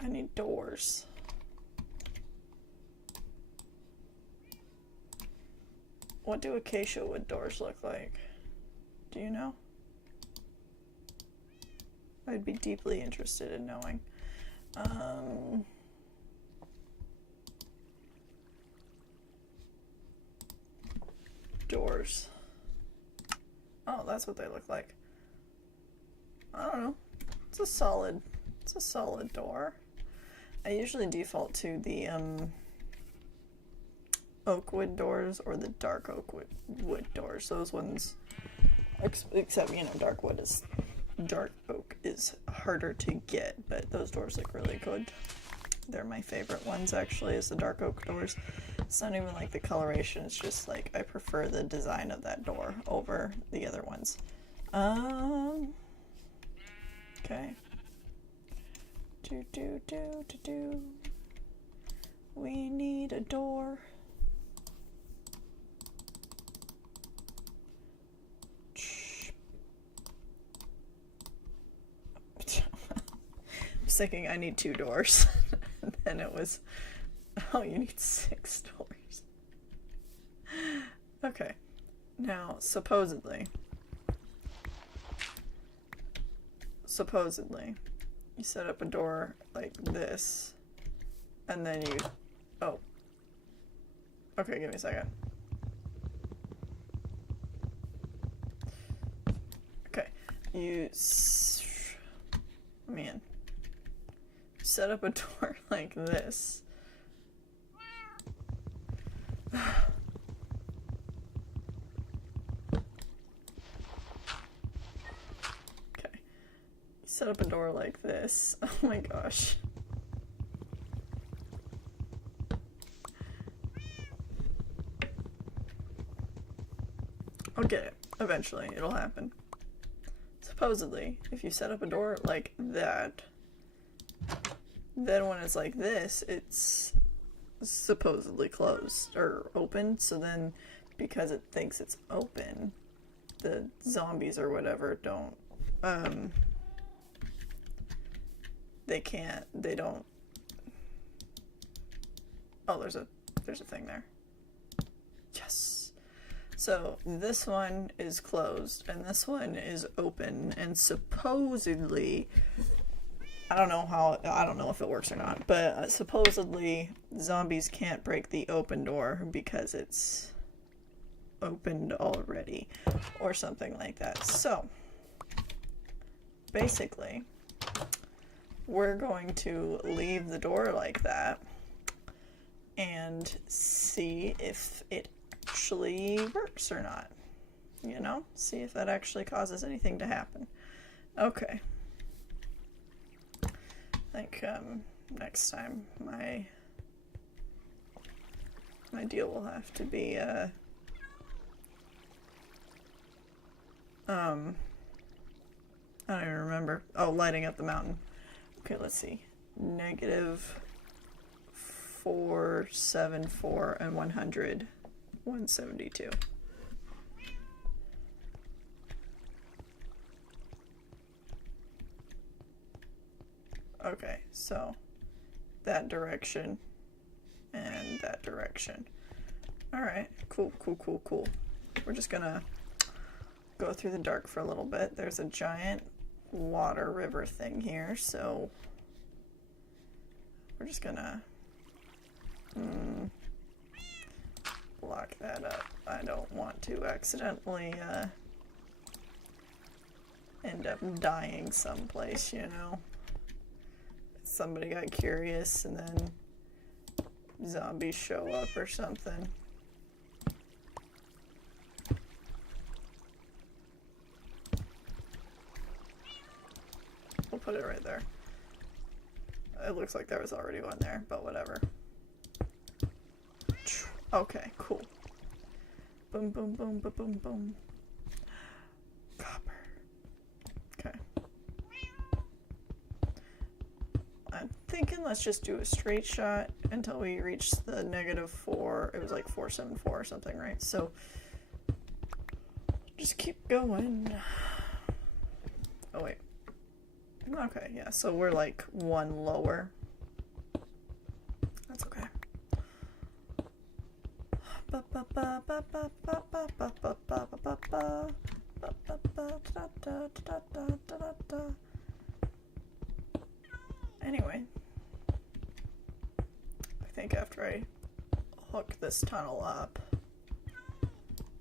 I need doors. What do acacia wood doors look like? Do you know? I'd be deeply interested in knowing. Doors. Oh, that's what they look like. I don't know. It's a solid door. I usually default to the oak wood doors or the dark oak wood doors. Those ones, except, you know, dark oak is harder to get, but those doors look really good. They're my favorite ones, actually, is the dark oak doors. It's not even like the coloration, it's just like I prefer the design of that door over the other ones. Okay. We need a door. I was thinking I need 2 doors. And then it was, oh, you need 6 doors. Okay. Now, supposedly, you set up a door like this, and then you, oh. Okay, give me a second. Okay, you, man. Set up a door like this. Okay. Set up a door like this. Oh my gosh. I'll get it. Eventually, it'll happen. Supposedly, if you set up a door like that, then when it's like this, it's supposedly closed or open. So then, because it thinks it's open, the zombies or whatever don't, they don't, oh, there's a thing there. Yes. So this one is closed and this one is open, and supposedly, I don't know if it works or not, but supposedly zombies can't break the open door because it's opened already or something like that. So basically, we're going to leave the door like that and see if it actually works or not. You know, see if that actually causes anything to happen. Okay. I think next time my deal will have to be I don't even remember. Oh, lighting up the mountain. Okay, let's see. -474 and 100. 172. Okay, so that direction and that direction. Alright, cool, cool, cool, cool. We're just gonna go through the dark for a little bit. There's a giant water river thing here, so we're just gonna block that up. I don't want to accidentally end up dying someplace, you know. Somebody got curious and then zombies show up or something. We'll put it right there. It looks like there was already one there, but whatever. Okay, cool. Boom, boom, boom, boom, boom, boom. Copper. Okay. I'm thinking let's just do a straight shot until we reach the -4. It was like 474 or something, right? So just keep going. Oh, wait. Okay, yeah, so we're like one lower. That's okay. Anyway, I think after I hook this tunnel up,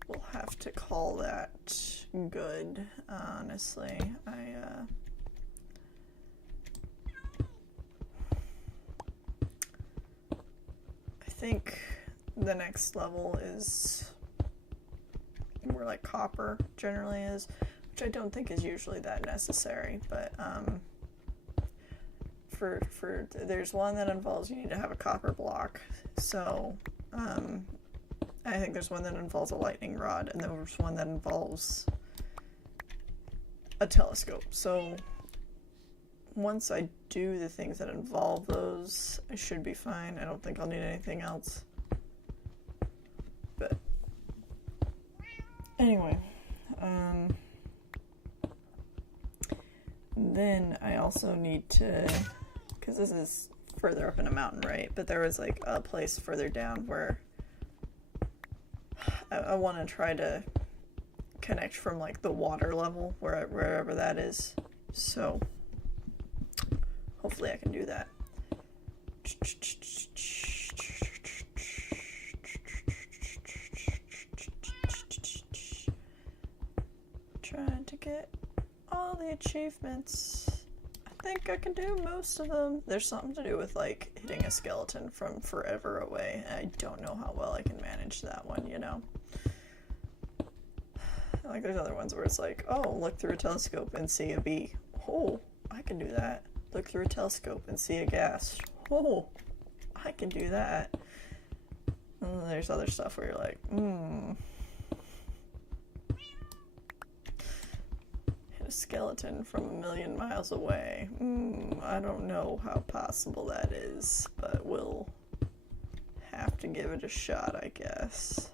we'll have to call that good, honestly. I think the next level is more like copper generally is, which I don't think is usually that necessary, but there's one that involves you need to have a copper block, so I think there's one that involves a lightning rod, and there's one that involves a telescope. So once I do the things that involve those, I should be fine. I don't think I'll need anything else. But anyway, then I also need to, because this is further up in a mountain, right? But there was like a place further down where I want to try to connect from like the water level, wherever that is. So hopefully I can do that. Trying to get all the achievements. I think I can do most of them. There's something to do with like hitting a skeleton from forever away. I don't know how well I can manage that one, you know. Like there's other ones where it's like, oh, look through a telescope and see a bee. Oh, I can do that. Look through a telescope and see a gas. Oh, I can do that. And then there's other stuff where you're like, hit a skeleton from 1,000,000 miles away. I don't know how possible that is, but we'll have to give it a shot, I guess.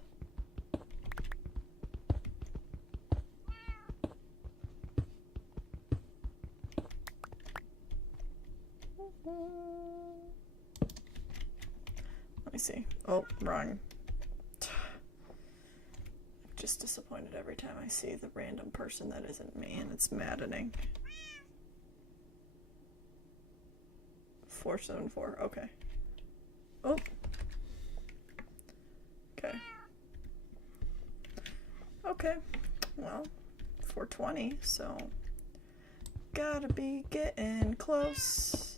Let me see. Oh, wrong. I'm just disappointed every time I see the random person that isn't me, and it's maddening. 474, okay. Oh. Okay. Okay. Well, 420, so gotta be getting close.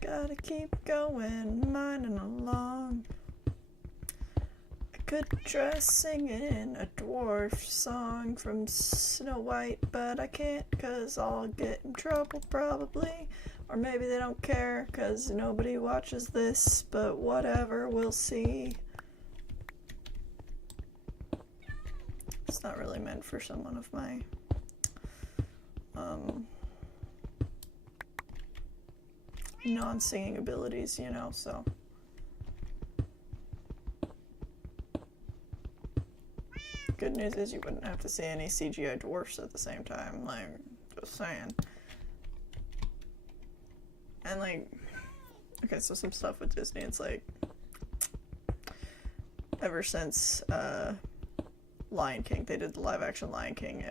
Gotta keep going, mining along. I could try singing a dwarf song from Snow White, but I can't, 'cause I'll get in trouble probably. Or maybe they don't care, 'cause nobody watches this, but whatever, we'll see. It's not really meant for someone of my non-singing abilities, you know, so. Good news is you wouldn't have to see any CGI dwarfs at the same time, like, just saying. And like, okay, so some stuff with Disney, it's like, ever since Lion King, they did the live action Lion King,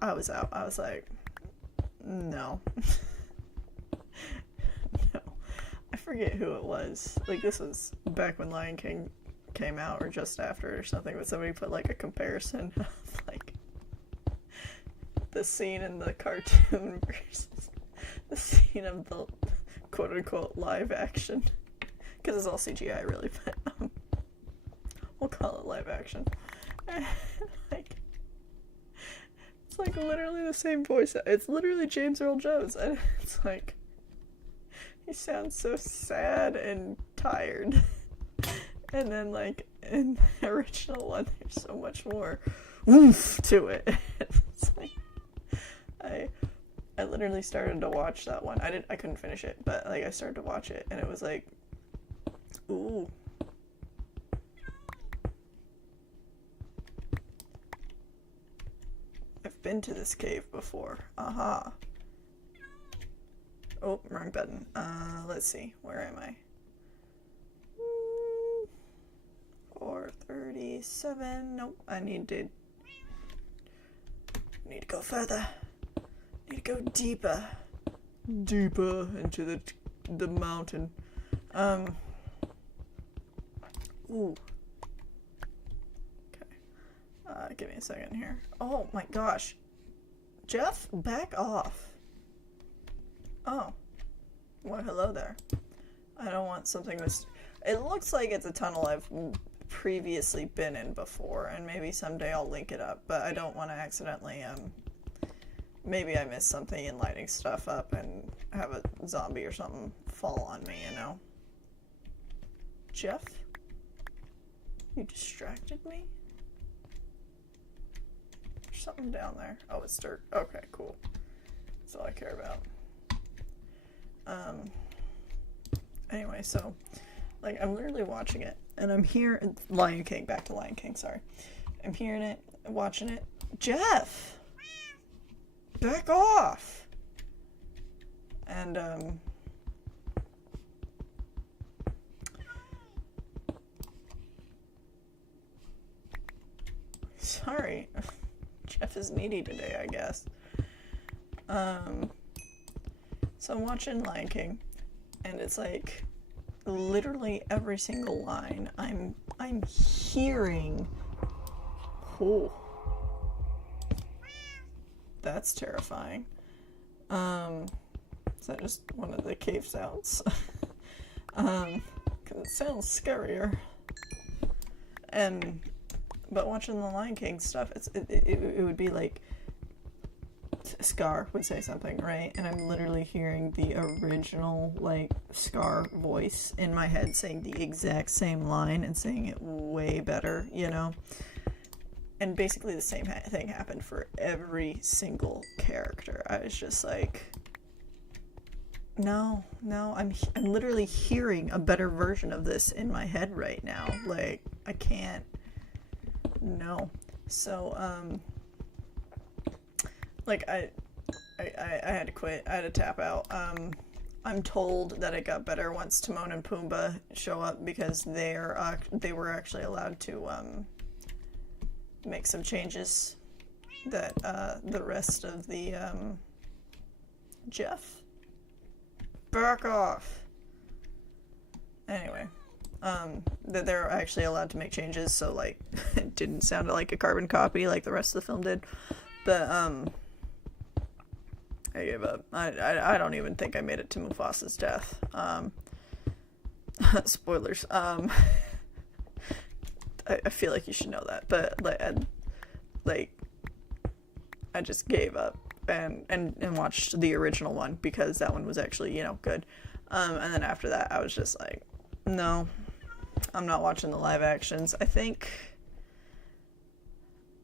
I was out. I was like, no. No. I forget who it was. Like, this was back when Lion King came out, or just after, or something, but somebody put like a comparison of like the scene in the cartoon versus the scene of the quote-unquote live action, because it's all CGI really, but we'll call it live action. And, like, it's like literally the same voice. It's literally James Earl Jones, and it's like, he sounds so sad and tired. And then, like, in the original one, there's so much more oomph to it. It's like, I literally started to watch that one. I couldn't finish it, but like I started to watch it, and it was like, ooh. I've been to this cave before. Aha. Oh, wrong button. Let's see. Where am I? 437. Nope. I need to go further. Need to go deeper into the mountain. Ooh. Okay. Give me a second here. Oh my gosh. Jeff, back off. Oh. Well, hello there. I don't want something that's... It looks like it's a tunnel I've previously been in before, and maybe someday I'll link it up, but I don't want to accidentally, maybe I missed something in lighting stuff up and have a zombie or something fall on me, you know? Jeff? You distracted me? There's something down there. Oh, it's dirt. Okay, cool. That's all I care about. Anyway, so, like, I'm literally watching it, and I'm here, Lion King, back to Lion King, sorry. I'm hearing it, watching it. Jeff! Back off! And, sorry. Jeff is needy today, I guess. So I'm watching Lion King, and it's like, literally every single line, I'm hearing, oh, that's terrifying. Is that just one of the cave sounds? Because it sounds scarier. But watching the Lion King stuff, it would be like, Scar would say something, right? And I'm literally hearing the original, like, Scar voice in my head saying the exact same line and saying it way better, you know? And basically the same thing happened for every single character. I was just like, no, I'm literally hearing a better version of this in my head right now. Like, I can't, no. So, like, I had to quit. I had to tap out. I'm told that it got better once Timon and Pumbaa show up, because they were actually allowed to make some changes that the rest of the Jeff, back off. Anyway, that they're actually allowed to make changes, so like it didn't sound like a carbon copy like the rest of the film did. But I gave up. I don't even think I made it to Mufasa's death. Spoilers. I feel like you should know that, but I just gave up and watched the original one, because that one was actually, you know, good. And then after that, I was just like, no, I'm not watching the live actions. I think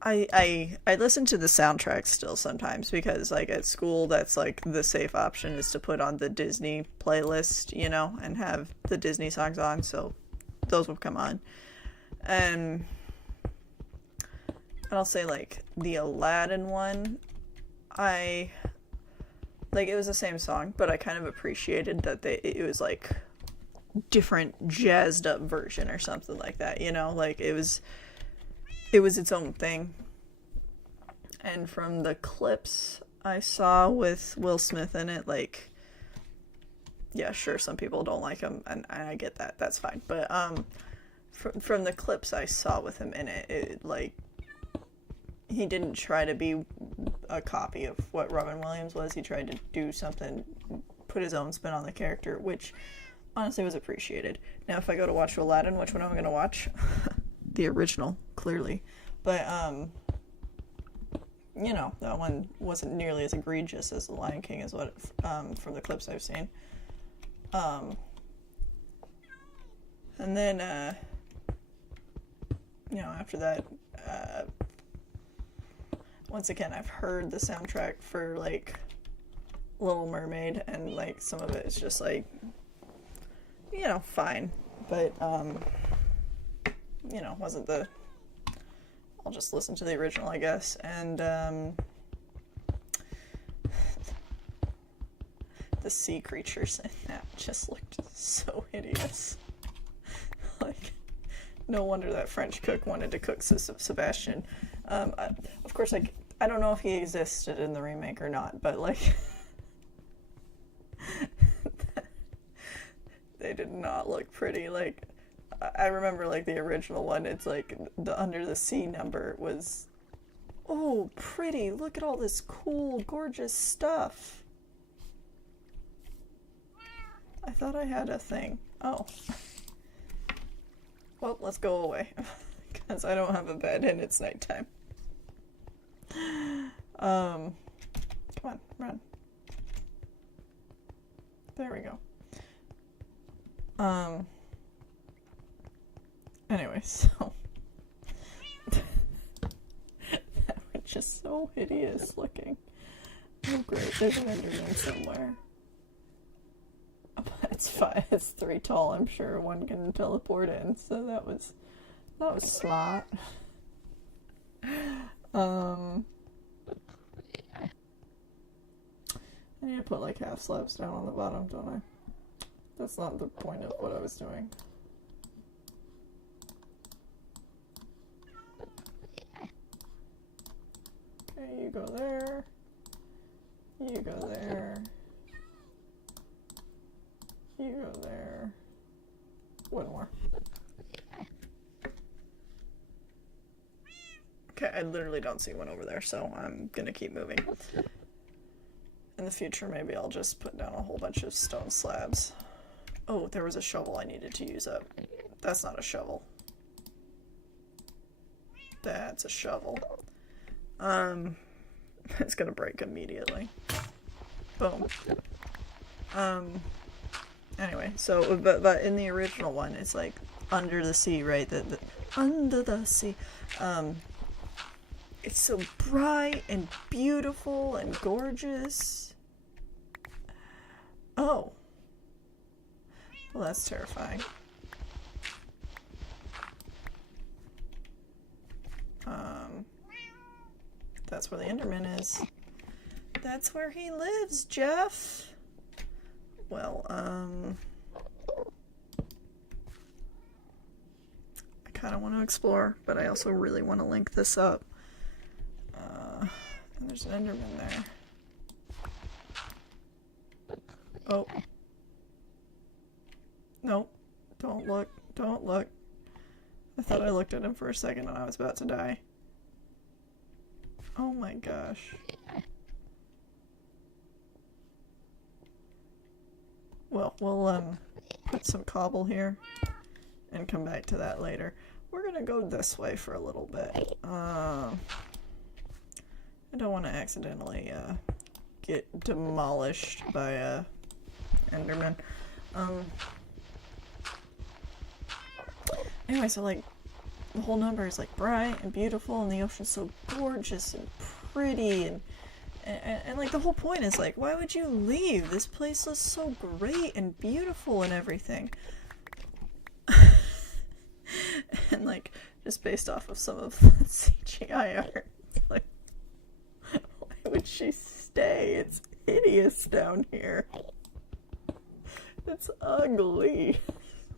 I listen to the soundtrack still sometimes, because like at school, that's like the safe option, is to put on the Disney playlist, you know, and have the Disney songs on, so those will come on. And I'll say, like, the Aladdin one, I like it was the same song, but I kind of appreciated that it was like different jazzed up version or something like that, you know, like it was its own thing. And from the clips I saw with Will Smith in it, like, yeah, sure, some people don't like him, and I get that, that's fine, but from the clips I saw with him in it, like, he didn't try to be a copy of what Robin Williams was. He tried to do something, put his own spin on the character, which honestly was appreciated. Now, if I go to watch Aladdin, which one am I going to watch? The original, clearly. But, you know, that one wasn't nearly as egregious as The Lion King, is what, from the clips I've seen. And then, you know, after that, once again, I've heard the soundtrack for, like, Little Mermaid, and, like, some of it is just, like, you know, fine. But, you know, wasn't the... I'll just listen to the original, I guess. And, the sea creatures in that just looked so hideous. Like, no wonder that French cook wanted to cook Sebastian. Of course, like, I don't know if he existed in the remake or not, but, like, they did not look pretty. Like, I remember, like, the original one, it's like the Under the Sea number was, oh, pretty, look at all this cool, gorgeous stuff. I thought I had a thing. Oh. Well, let's go away, because I don't have a bed and it's nighttime. Come on, run. There we go. Anyway, so that was just so hideous looking. Oh great, there's an Enderman somewhere. But it's 5, it's 3 tall, I'm sure one can teleport in, so that was smart. I need to put like half slabs down on the bottom, don't I? That's not the point of what I was doing. Okay, you go there. You go there. You go there. One more. Okay, I literally don't see one over there, so I'm gonna keep moving. In the future, maybe I'll just put down a whole bunch of stone slabs. Oh, there was a shovel I needed to use up. That's not a shovel. That's a shovel. It's gonna break immediately. Boom. Anyway, so, but in the original one, it's like under the sea, right? The under the sea. It's so bright and beautiful and gorgeous. Oh. Well, that's terrifying. That's where the Enderman is. That's where he lives, Jeff. Well, I kind of want to explore, but I also really want to link this up. And there's an Enderman there. Oh. Nope. Don't look. Don't look. I thought I looked at him for a second and I was about to die. Oh my gosh. Well, we'll put some cobble here and come back to that later. We're gonna go this way for a little bit. I don't want to accidentally get demolished by Enderman. Anyway, so like the whole number is like bright and beautiful, and the ocean's so gorgeous and pretty, and like the whole point is like, why would you leave? This place is so great and beautiful and everything. And like just based off of some of the CGI art, like, why would she stay? hideous down here. It's ugly.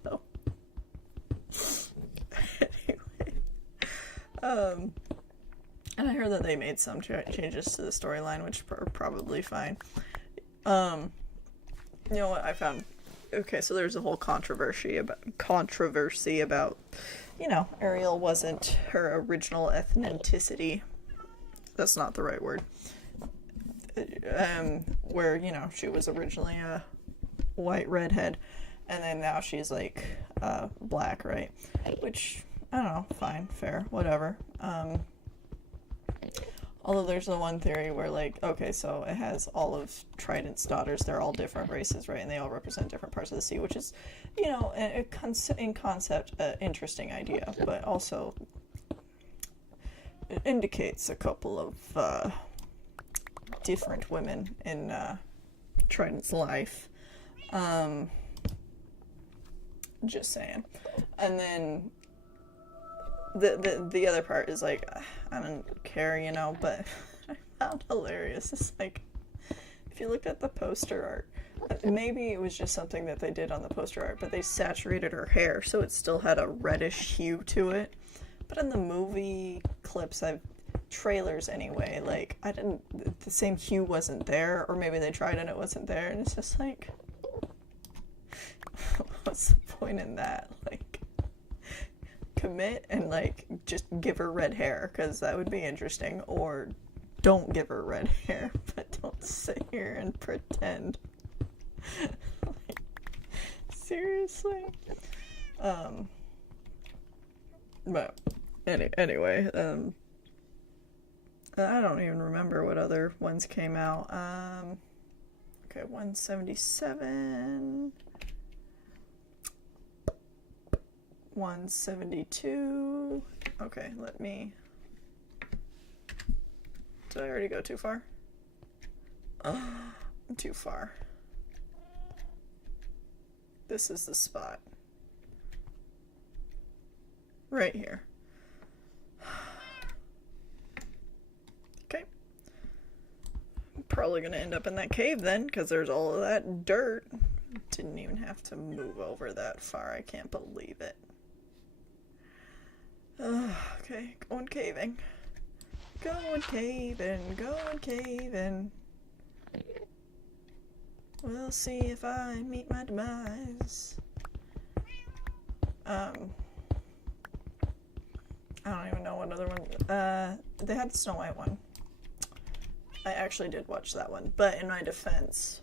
So. Anyway. And I heard that they made some changes to the storyline, which are probably fine. You know what I found? Okay, so there's a whole controversy about, you know, Ariel wasn't her original ethnicity. That's not the right word. Where, you know, she was originally a white redhead, and then now she's like black, right? Which, I don't know, fine, fair, whatever. Although there's the one theory where, like, okay, so it has all of Trident's daughters, they're all different races, right? And they all represent different parts of the sea, which is, you know, in concept, an interesting idea, but also it indicates a couple of different women in Trident's life. Just saying. And then the other part is like, I don't care, you know, but I found hilarious. It's like, if you looked at the poster art, maybe it was just something that they did on the poster art, but they saturated her hair so it still had a reddish hue to it. But in the movie clips, trailers anyway, like, the same hue wasn't there, or maybe they tried and it wasn't there, and it's just like, what's the point in that? Like, commit and, like, just give her red hair, because that would be interesting, or don't give her red hair, but don't sit here and pretend. Like, seriously? But anyway, I don't even remember what other ones came out. Okay, 177, 172. Okay, did I already go too far? I'm too far. This is the spot. Right here. Okay. I'm probably gonna end up in that cave then, because there's all of that dirt. Didn't even have to move over that far. I can't believe it. Okay, going caving. Going caving, going caving. We'll see if I meet my demise. I don't even know what other one. They had the Snow White one. I actually did watch that one, but in my defense,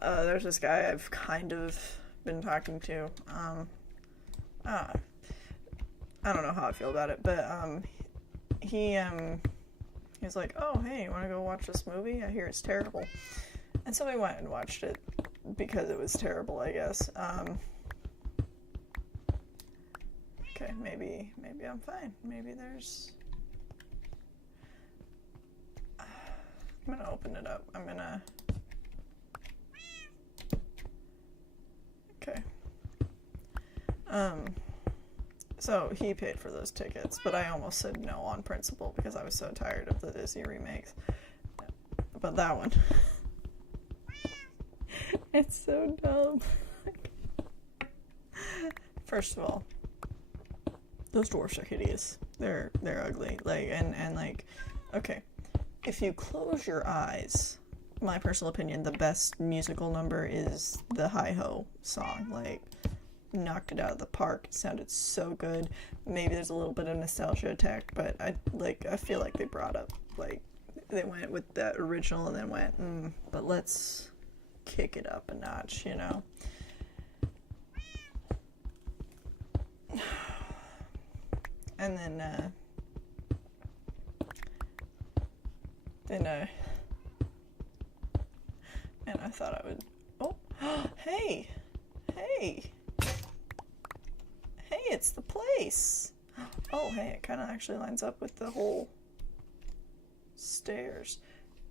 there's this guy I've kind of been talking to. I don't know how I feel about it, but he's like, oh, hey, you want to go watch this movie? I hear it's terrible. And so we went and watched it because it was terrible, I guess. Okay, maybe I'm fine. Maybe there's... I'm gonna open it up. Okay. So he paid for those tickets, but I almost said no on principle because I was so tired of the Disney remakes. But that one... It's so dumb. First of all, those dwarfs are hideous. They're ugly. Like, and like, okay, if you close your eyes, my personal opinion, the best musical number is the Hi-Ho song. Like, knocked it out of the park. It sounded so good. Maybe there's a little bit of nostalgia attack, but I feel like they brought up, like, they went with that original and then went, but let's kick it up a notch, you know. And then and I thought I would, hey, it's the place. Oh, hey, it kind of actually lines up with the whole stairs,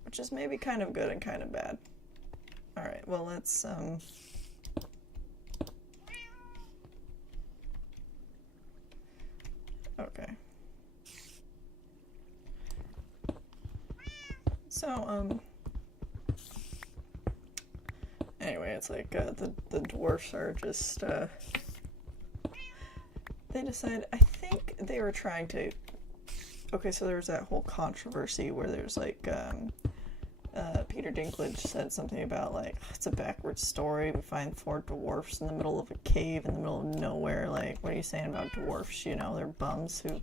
which is maybe kind of good and kind of bad. All right, well, let's okay. So it's like the dwarfs are just they decide, I think they were trying to, okay, so there was that whole controversy where there's like Peter Dinklage said something about like, it's a backwards story, we find 4 dwarfs in the middle of a cave in the middle of nowhere, like, what are you saying about dwarfs, you know, they're bums who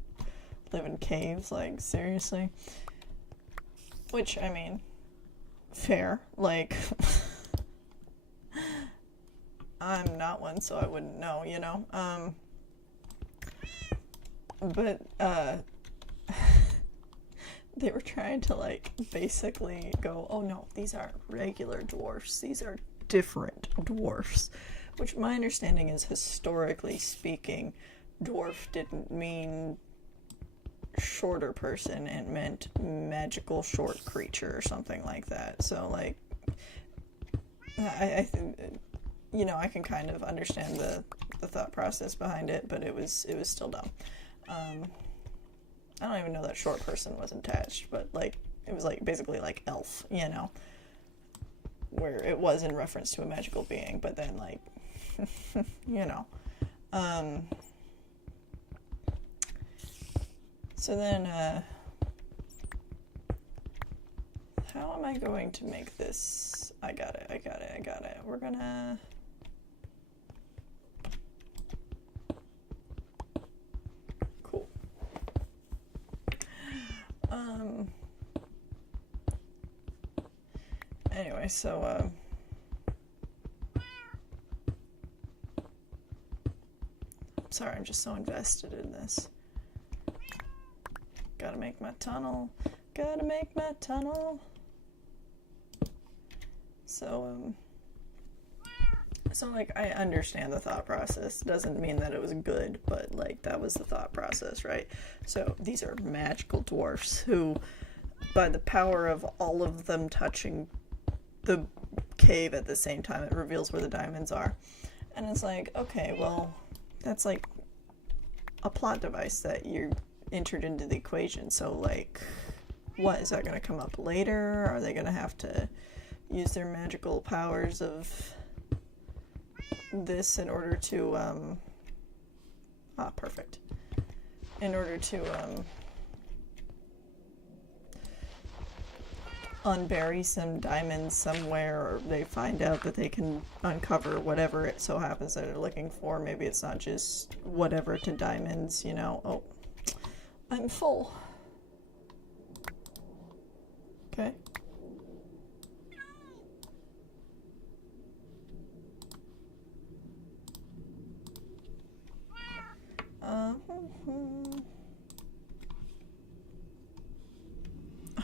live in caves, like, seriously? Which, I mean, fair, like, I'm not one, so I wouldn't know, you know, but, they were trying to, like, basically go, oh no, these aren't regular dwarfs, these are different dwarfs, which my understanding is, historically speaking, dwarf didn't mean shorter person, it meant magical short creature or something like that. So, like, I you know, I can kind of understand the thought process behind it, but it was still dumb. I don't even know that short person was attached, but, like, it was, like, basically, like, elf, you know, where it was in reference to a magical being, but then, like, you know, so then, how am I going to make this? I got it. We're gonna... Cool. Anyway, so, sorry, I'm just so invested in this. Gotta make my tunnel. So, so, like, I understand the thought process. Doesn't mean that it was good, but, like, that was the thought process, right? So, these are magical dwarfs who, by the power of all of them touching the cave at the same time, it reveals where the diamonds are. And it's like, okay, well, that's, like, a plot device that you entered into the equation. So, like, what, is that going to come up later? Are they going to have to use their magical powers of this in order to, perfect. In order to, unbury some diamonds somewhere, or they find out that they can uncover whatever it so happens that they're looking for. Maybe it's not just whatever to diamonds, you know. Oh, I'm full. Okay.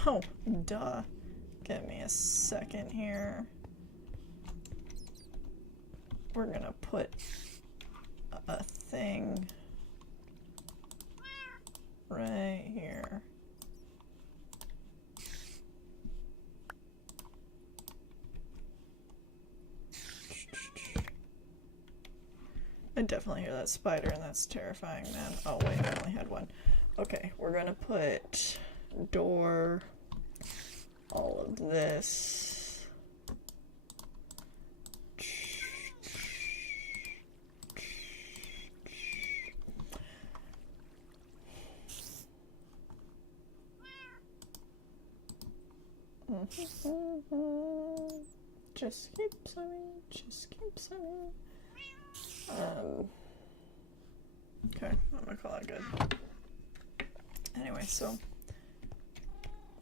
Oh, duh. Give me a second here. We're gonna put a thing right here. I definitely hear that spider, and that's terrifying, man. Oh, wait, I only had one. Okay, we're gonna put door, all of this. Just keep swimming. Okay, I'm gonna call it good. Anyway, so,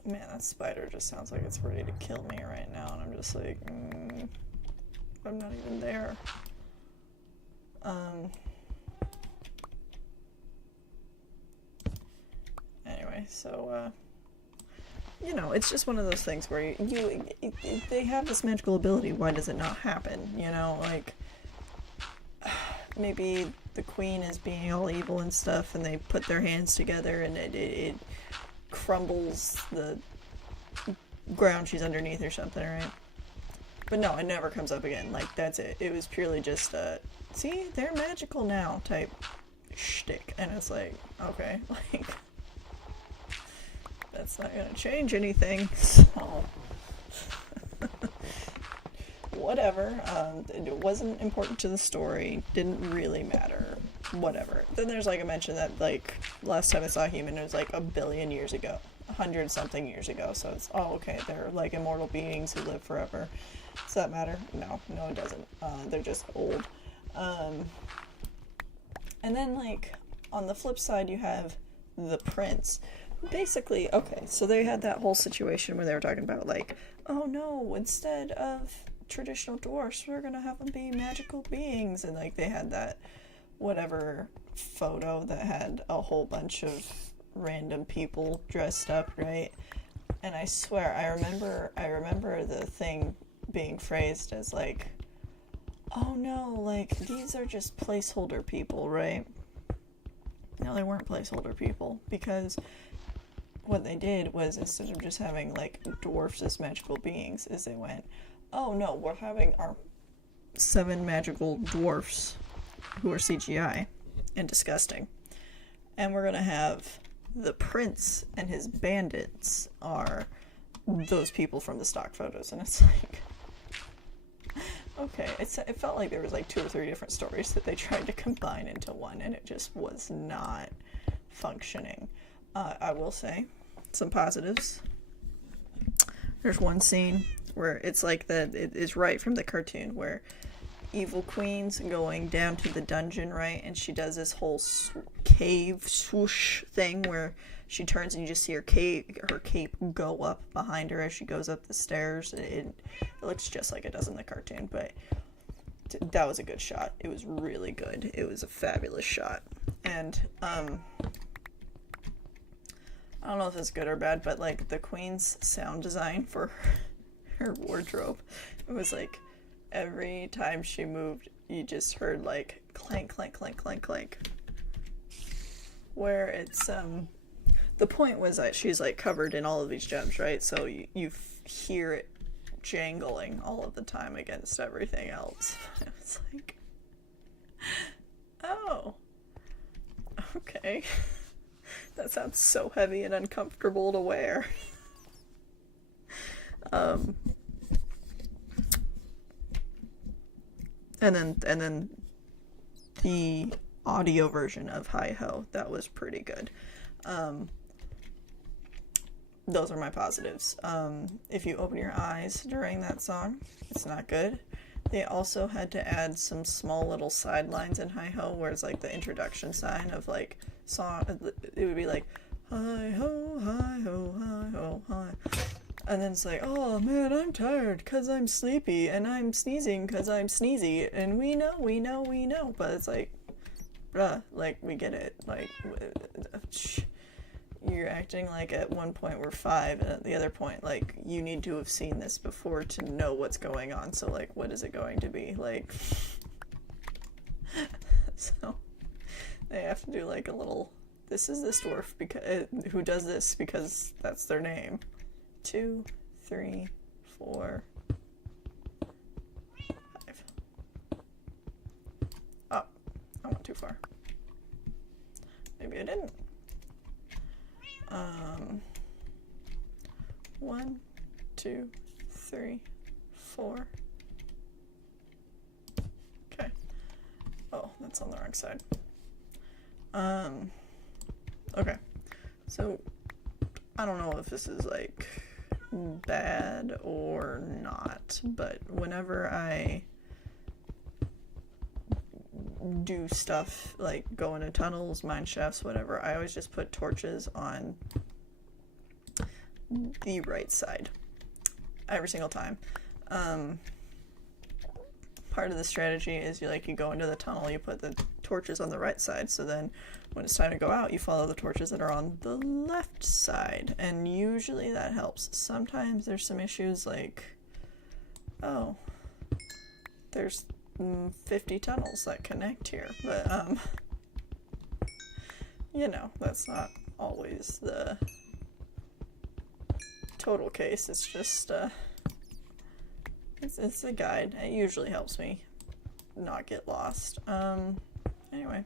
man, that spider just sounds like it's ready to kill me right now, and I'm just like, I'm not even there. Anyway, so, you know, it's just one of those things where they have this magical ability, why does it not happen? You know, like, maybe the queen is being all evil and stuff, and they put their hands together, and it crumbles the ground she's underneath or something, right? But no, it never comes up again. Like, that's it. It was purely just see, they're magical now type shtick. And it's like, okay, like, that's not gonna change anything, so... whatever. It wasn't important to the story. Didn't really matter. Whatever. Then there's like a mention that like last time I saw a human it was like 1,000,000,000 years ago, 100-something years ago. So it's okay. They're like immortal beings who live forever. Does that matter? No, it doesn't. They're just old. And then like on the flip side, you have the prince. Basically, okay, so they had that whole situation where they were talking about like, oh no, instead of traditional dwarfs, we're gonna have them be magical beings, and like they had that whatever photo that had a whole bunch of random people dressed up, right? And I swear, I remember the thing being phrased as like, oh no, like these are just placeholder people, right? No, they weren't placeholder people, because what they did was, instead of just having like dwarfs as magical beings, is they went, oh no, we're having our 7 magical dwarfs who are CGI and disgusting, and we're gonna have the prince and his bandits are those people from the stock photos. And it's like, okay, it felt like there was like 2 or 3 different stories that they tried to combine into one, and it just was not functioning. I will say some positives. There's one scene where it's like it is right from the cartoon where Evil Queen's going down to the dungeon, right? And she does this whole cave swoosh thing where she turns and you just see her cape go up behind her as she goes up the stairs. It looks just like it does in the cartoon, but that was a good shot. It was really good. It was a fabulous shot. And I don't know if it's good or bad, but like the queen's sound design for her wardrobe, it was like every time she moved, you just heard like clank, clank, clank, clank, clank. Where it's the point was that she's like covered in all of these gems, right? So you hear it jangling all of the time against everything else. It's like, oh, okay. That sounds so heavy and uncomfortable to wear. And then the audio version of Hi Ho, that was pretty good. Those are my positives. If you open your eyes during that song, it's not good. They also had to add some small little sidelines in Hi Ho, where it's like the introduction sign of like song. It would be like hi ho, hi ho, hi ho, hi. And then it's like, oh man, I'm tired because I'm sleepy, and I'm sneezing because I'm sneezy, and we know. But it's like, bruh, like, we get it. Like, you're acting like at one point we're 5, and at the other point, like, you need to have seen this before to know what's going on. So, like, what is it going to be? Like, so they have to do like a little, this is this dwarf because who does this because that's their name. 2, 3, 4, 5. Oh, I went too far. Maybe I didn't. 1, 2, 3, 4. Okay. Oh, that's on the wrong side. Okay. So, I don't know if this is like bad or not, but whenever I do stuff like go into tunnels, mine shafts, whatever, I always just put torches on the right side every single time. Part of the strategy is you go into the tunnel, you put the torches on the right side, so then when it's time to go out, you follow the torches that are on the left side, and usually that helps. Sometimes there's some issues like, oh, there's 50 tunnels that connect here, but you know, that's not always the total case. It's just it's a guide. It usually helps me not get lost. Anyway,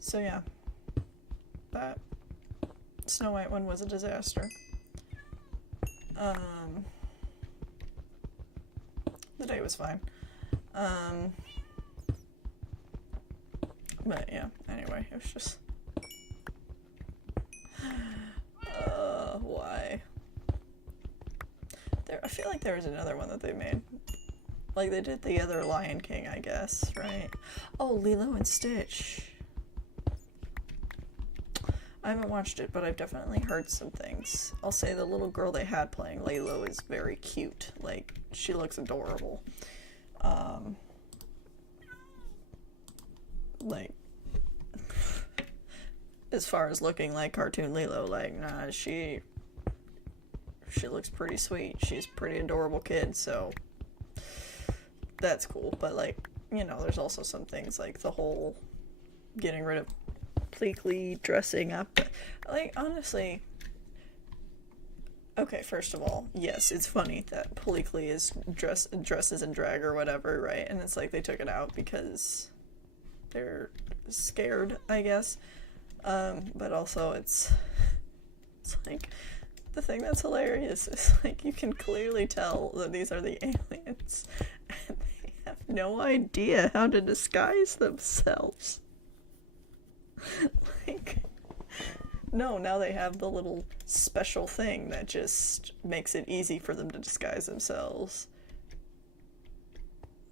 so yeah, that Snow White one was a disaster. The today was fine. But yeah, anyway, it was just... why? I feel like there was another one that they made. Like, they did the other Lion King, I guess, right? Oh, Lilo and Stitch. I haven't watched it, but I've definitely heard some things. I'll say the little girl they had playing Lilo is very cute. Like, she looks adorable. Like, as far as looking like cartoon Lilo, like, nah, she looks pretty sweet. She's a pretty adorable kid, so that's cool. But, like, you know, there's also some things like the whole getting rid of Pleakley dressing up. Like, honestly, okay, first of all, yes, it's funny that Pleakley is dresses in drag or whatever, right? And it's like they took it out because they're scared, I guess. But also it's like, the thing that's hilarious is, like, you can clearly tell that these are the aliens and they have no idea how to disguise themselves. Like, no, now they have the little special thing that just makes it easy for them to disguise themselves.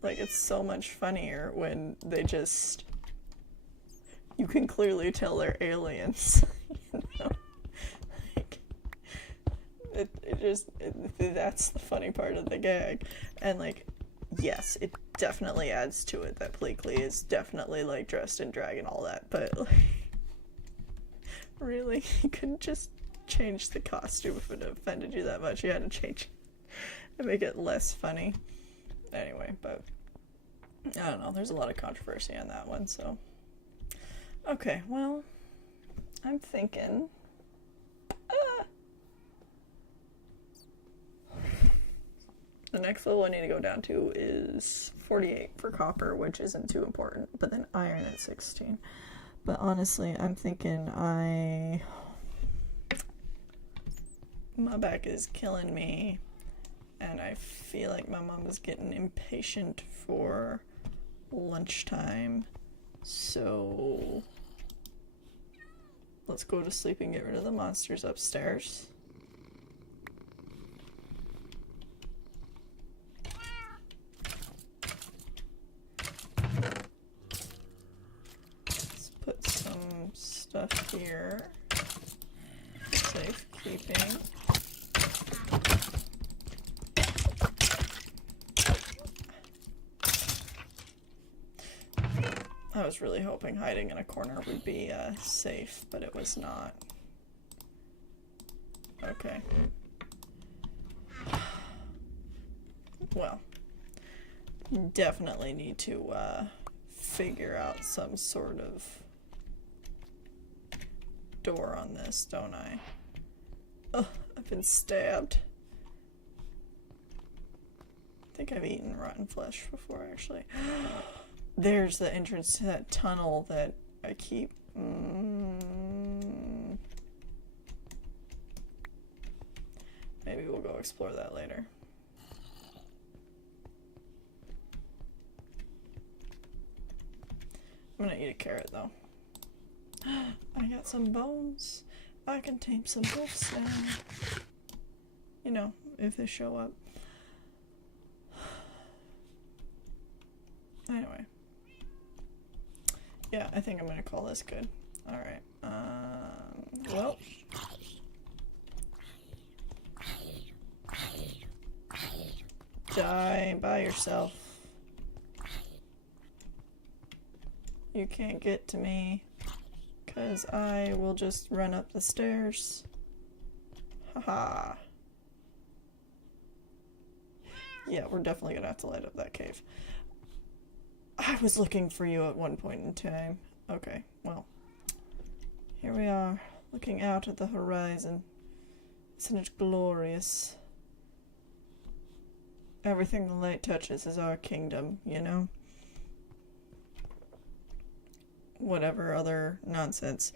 Like, it's so much funnier when they just... You can clearly tell they're aliens, you know? Like, that's the funny part of the gag. And, like, yes, it definitely adds to it that Pleakley is definitely, like, dressed in drag and all that, but, like, really, you couldn't just change the costume if it offended you that much. You had to change it and make it less funny. Anyway, but I don't know, there's a lot of controversy on that one, so. Okay, well, I'm thinking, the next level I need to go down to is 48 for copper, which isn't too important, but then iron at 16. But honestly, I'm thinking my back is killing me, and I feel like my mom is getting impatient for lunchtime, so let's go to sleep and get rid of the monsters upstairs. Let's put some stuff here. Safekeeping. I was really hoping hiding in a corner would be safe, but it was not. Okay. Well, definitely need to figure out some sort of door on this, don't I? Ugh, I've been stabbed. I think I've eaten rotten flesh before, actually. There's the entrance to that tunnel that I keep... Maybe we'll go explore that later. I'm gonna eat a carrot, though. I got some bones. I can tame some wolves now. You know, if they show up. Anyway. Yeah, I think I'm gonna call this good. Alright. Well. Die by yourself. You can't get to me, 'cause I will just run up the stairs. Haha. Yeah, we're definitely gonna have to light up that cave. I was looking for you at one point in time. Okay, well. Here we are, looking out at the horizon. Isn't it glorious? Everything the light touches is our kingdom, you know? Whatever other nonsense.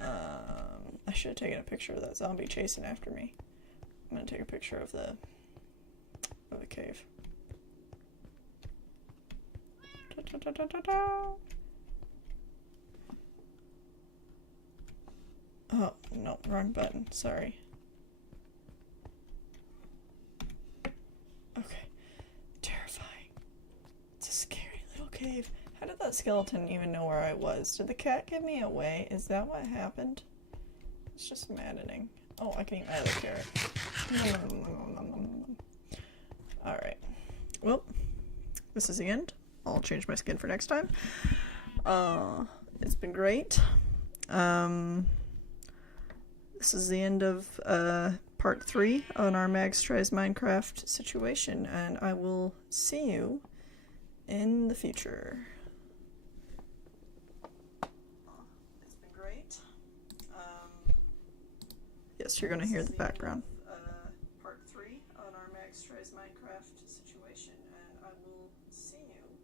I should have taken a picture of that zombie chasing after me. I'm gonna take a picture of the cave. Oh, no, wrong button. Sorry. Okay. Terrifying. It's a scary little cave. How did that skeleton even know where I was? Did the cat give me away? Is that what happened? It's just maddening. Oh, I can eat my other carrot. Alright. Well, this is the end. I'll change my skin for next time. It's been great. This is the end of part 3 on our Mags Tries Minecraft situation, and I will see you in the future. It's been great. Yes, you're gonna hear the background. Part 3 on our Mags Tries Minecraft situation, and I will see you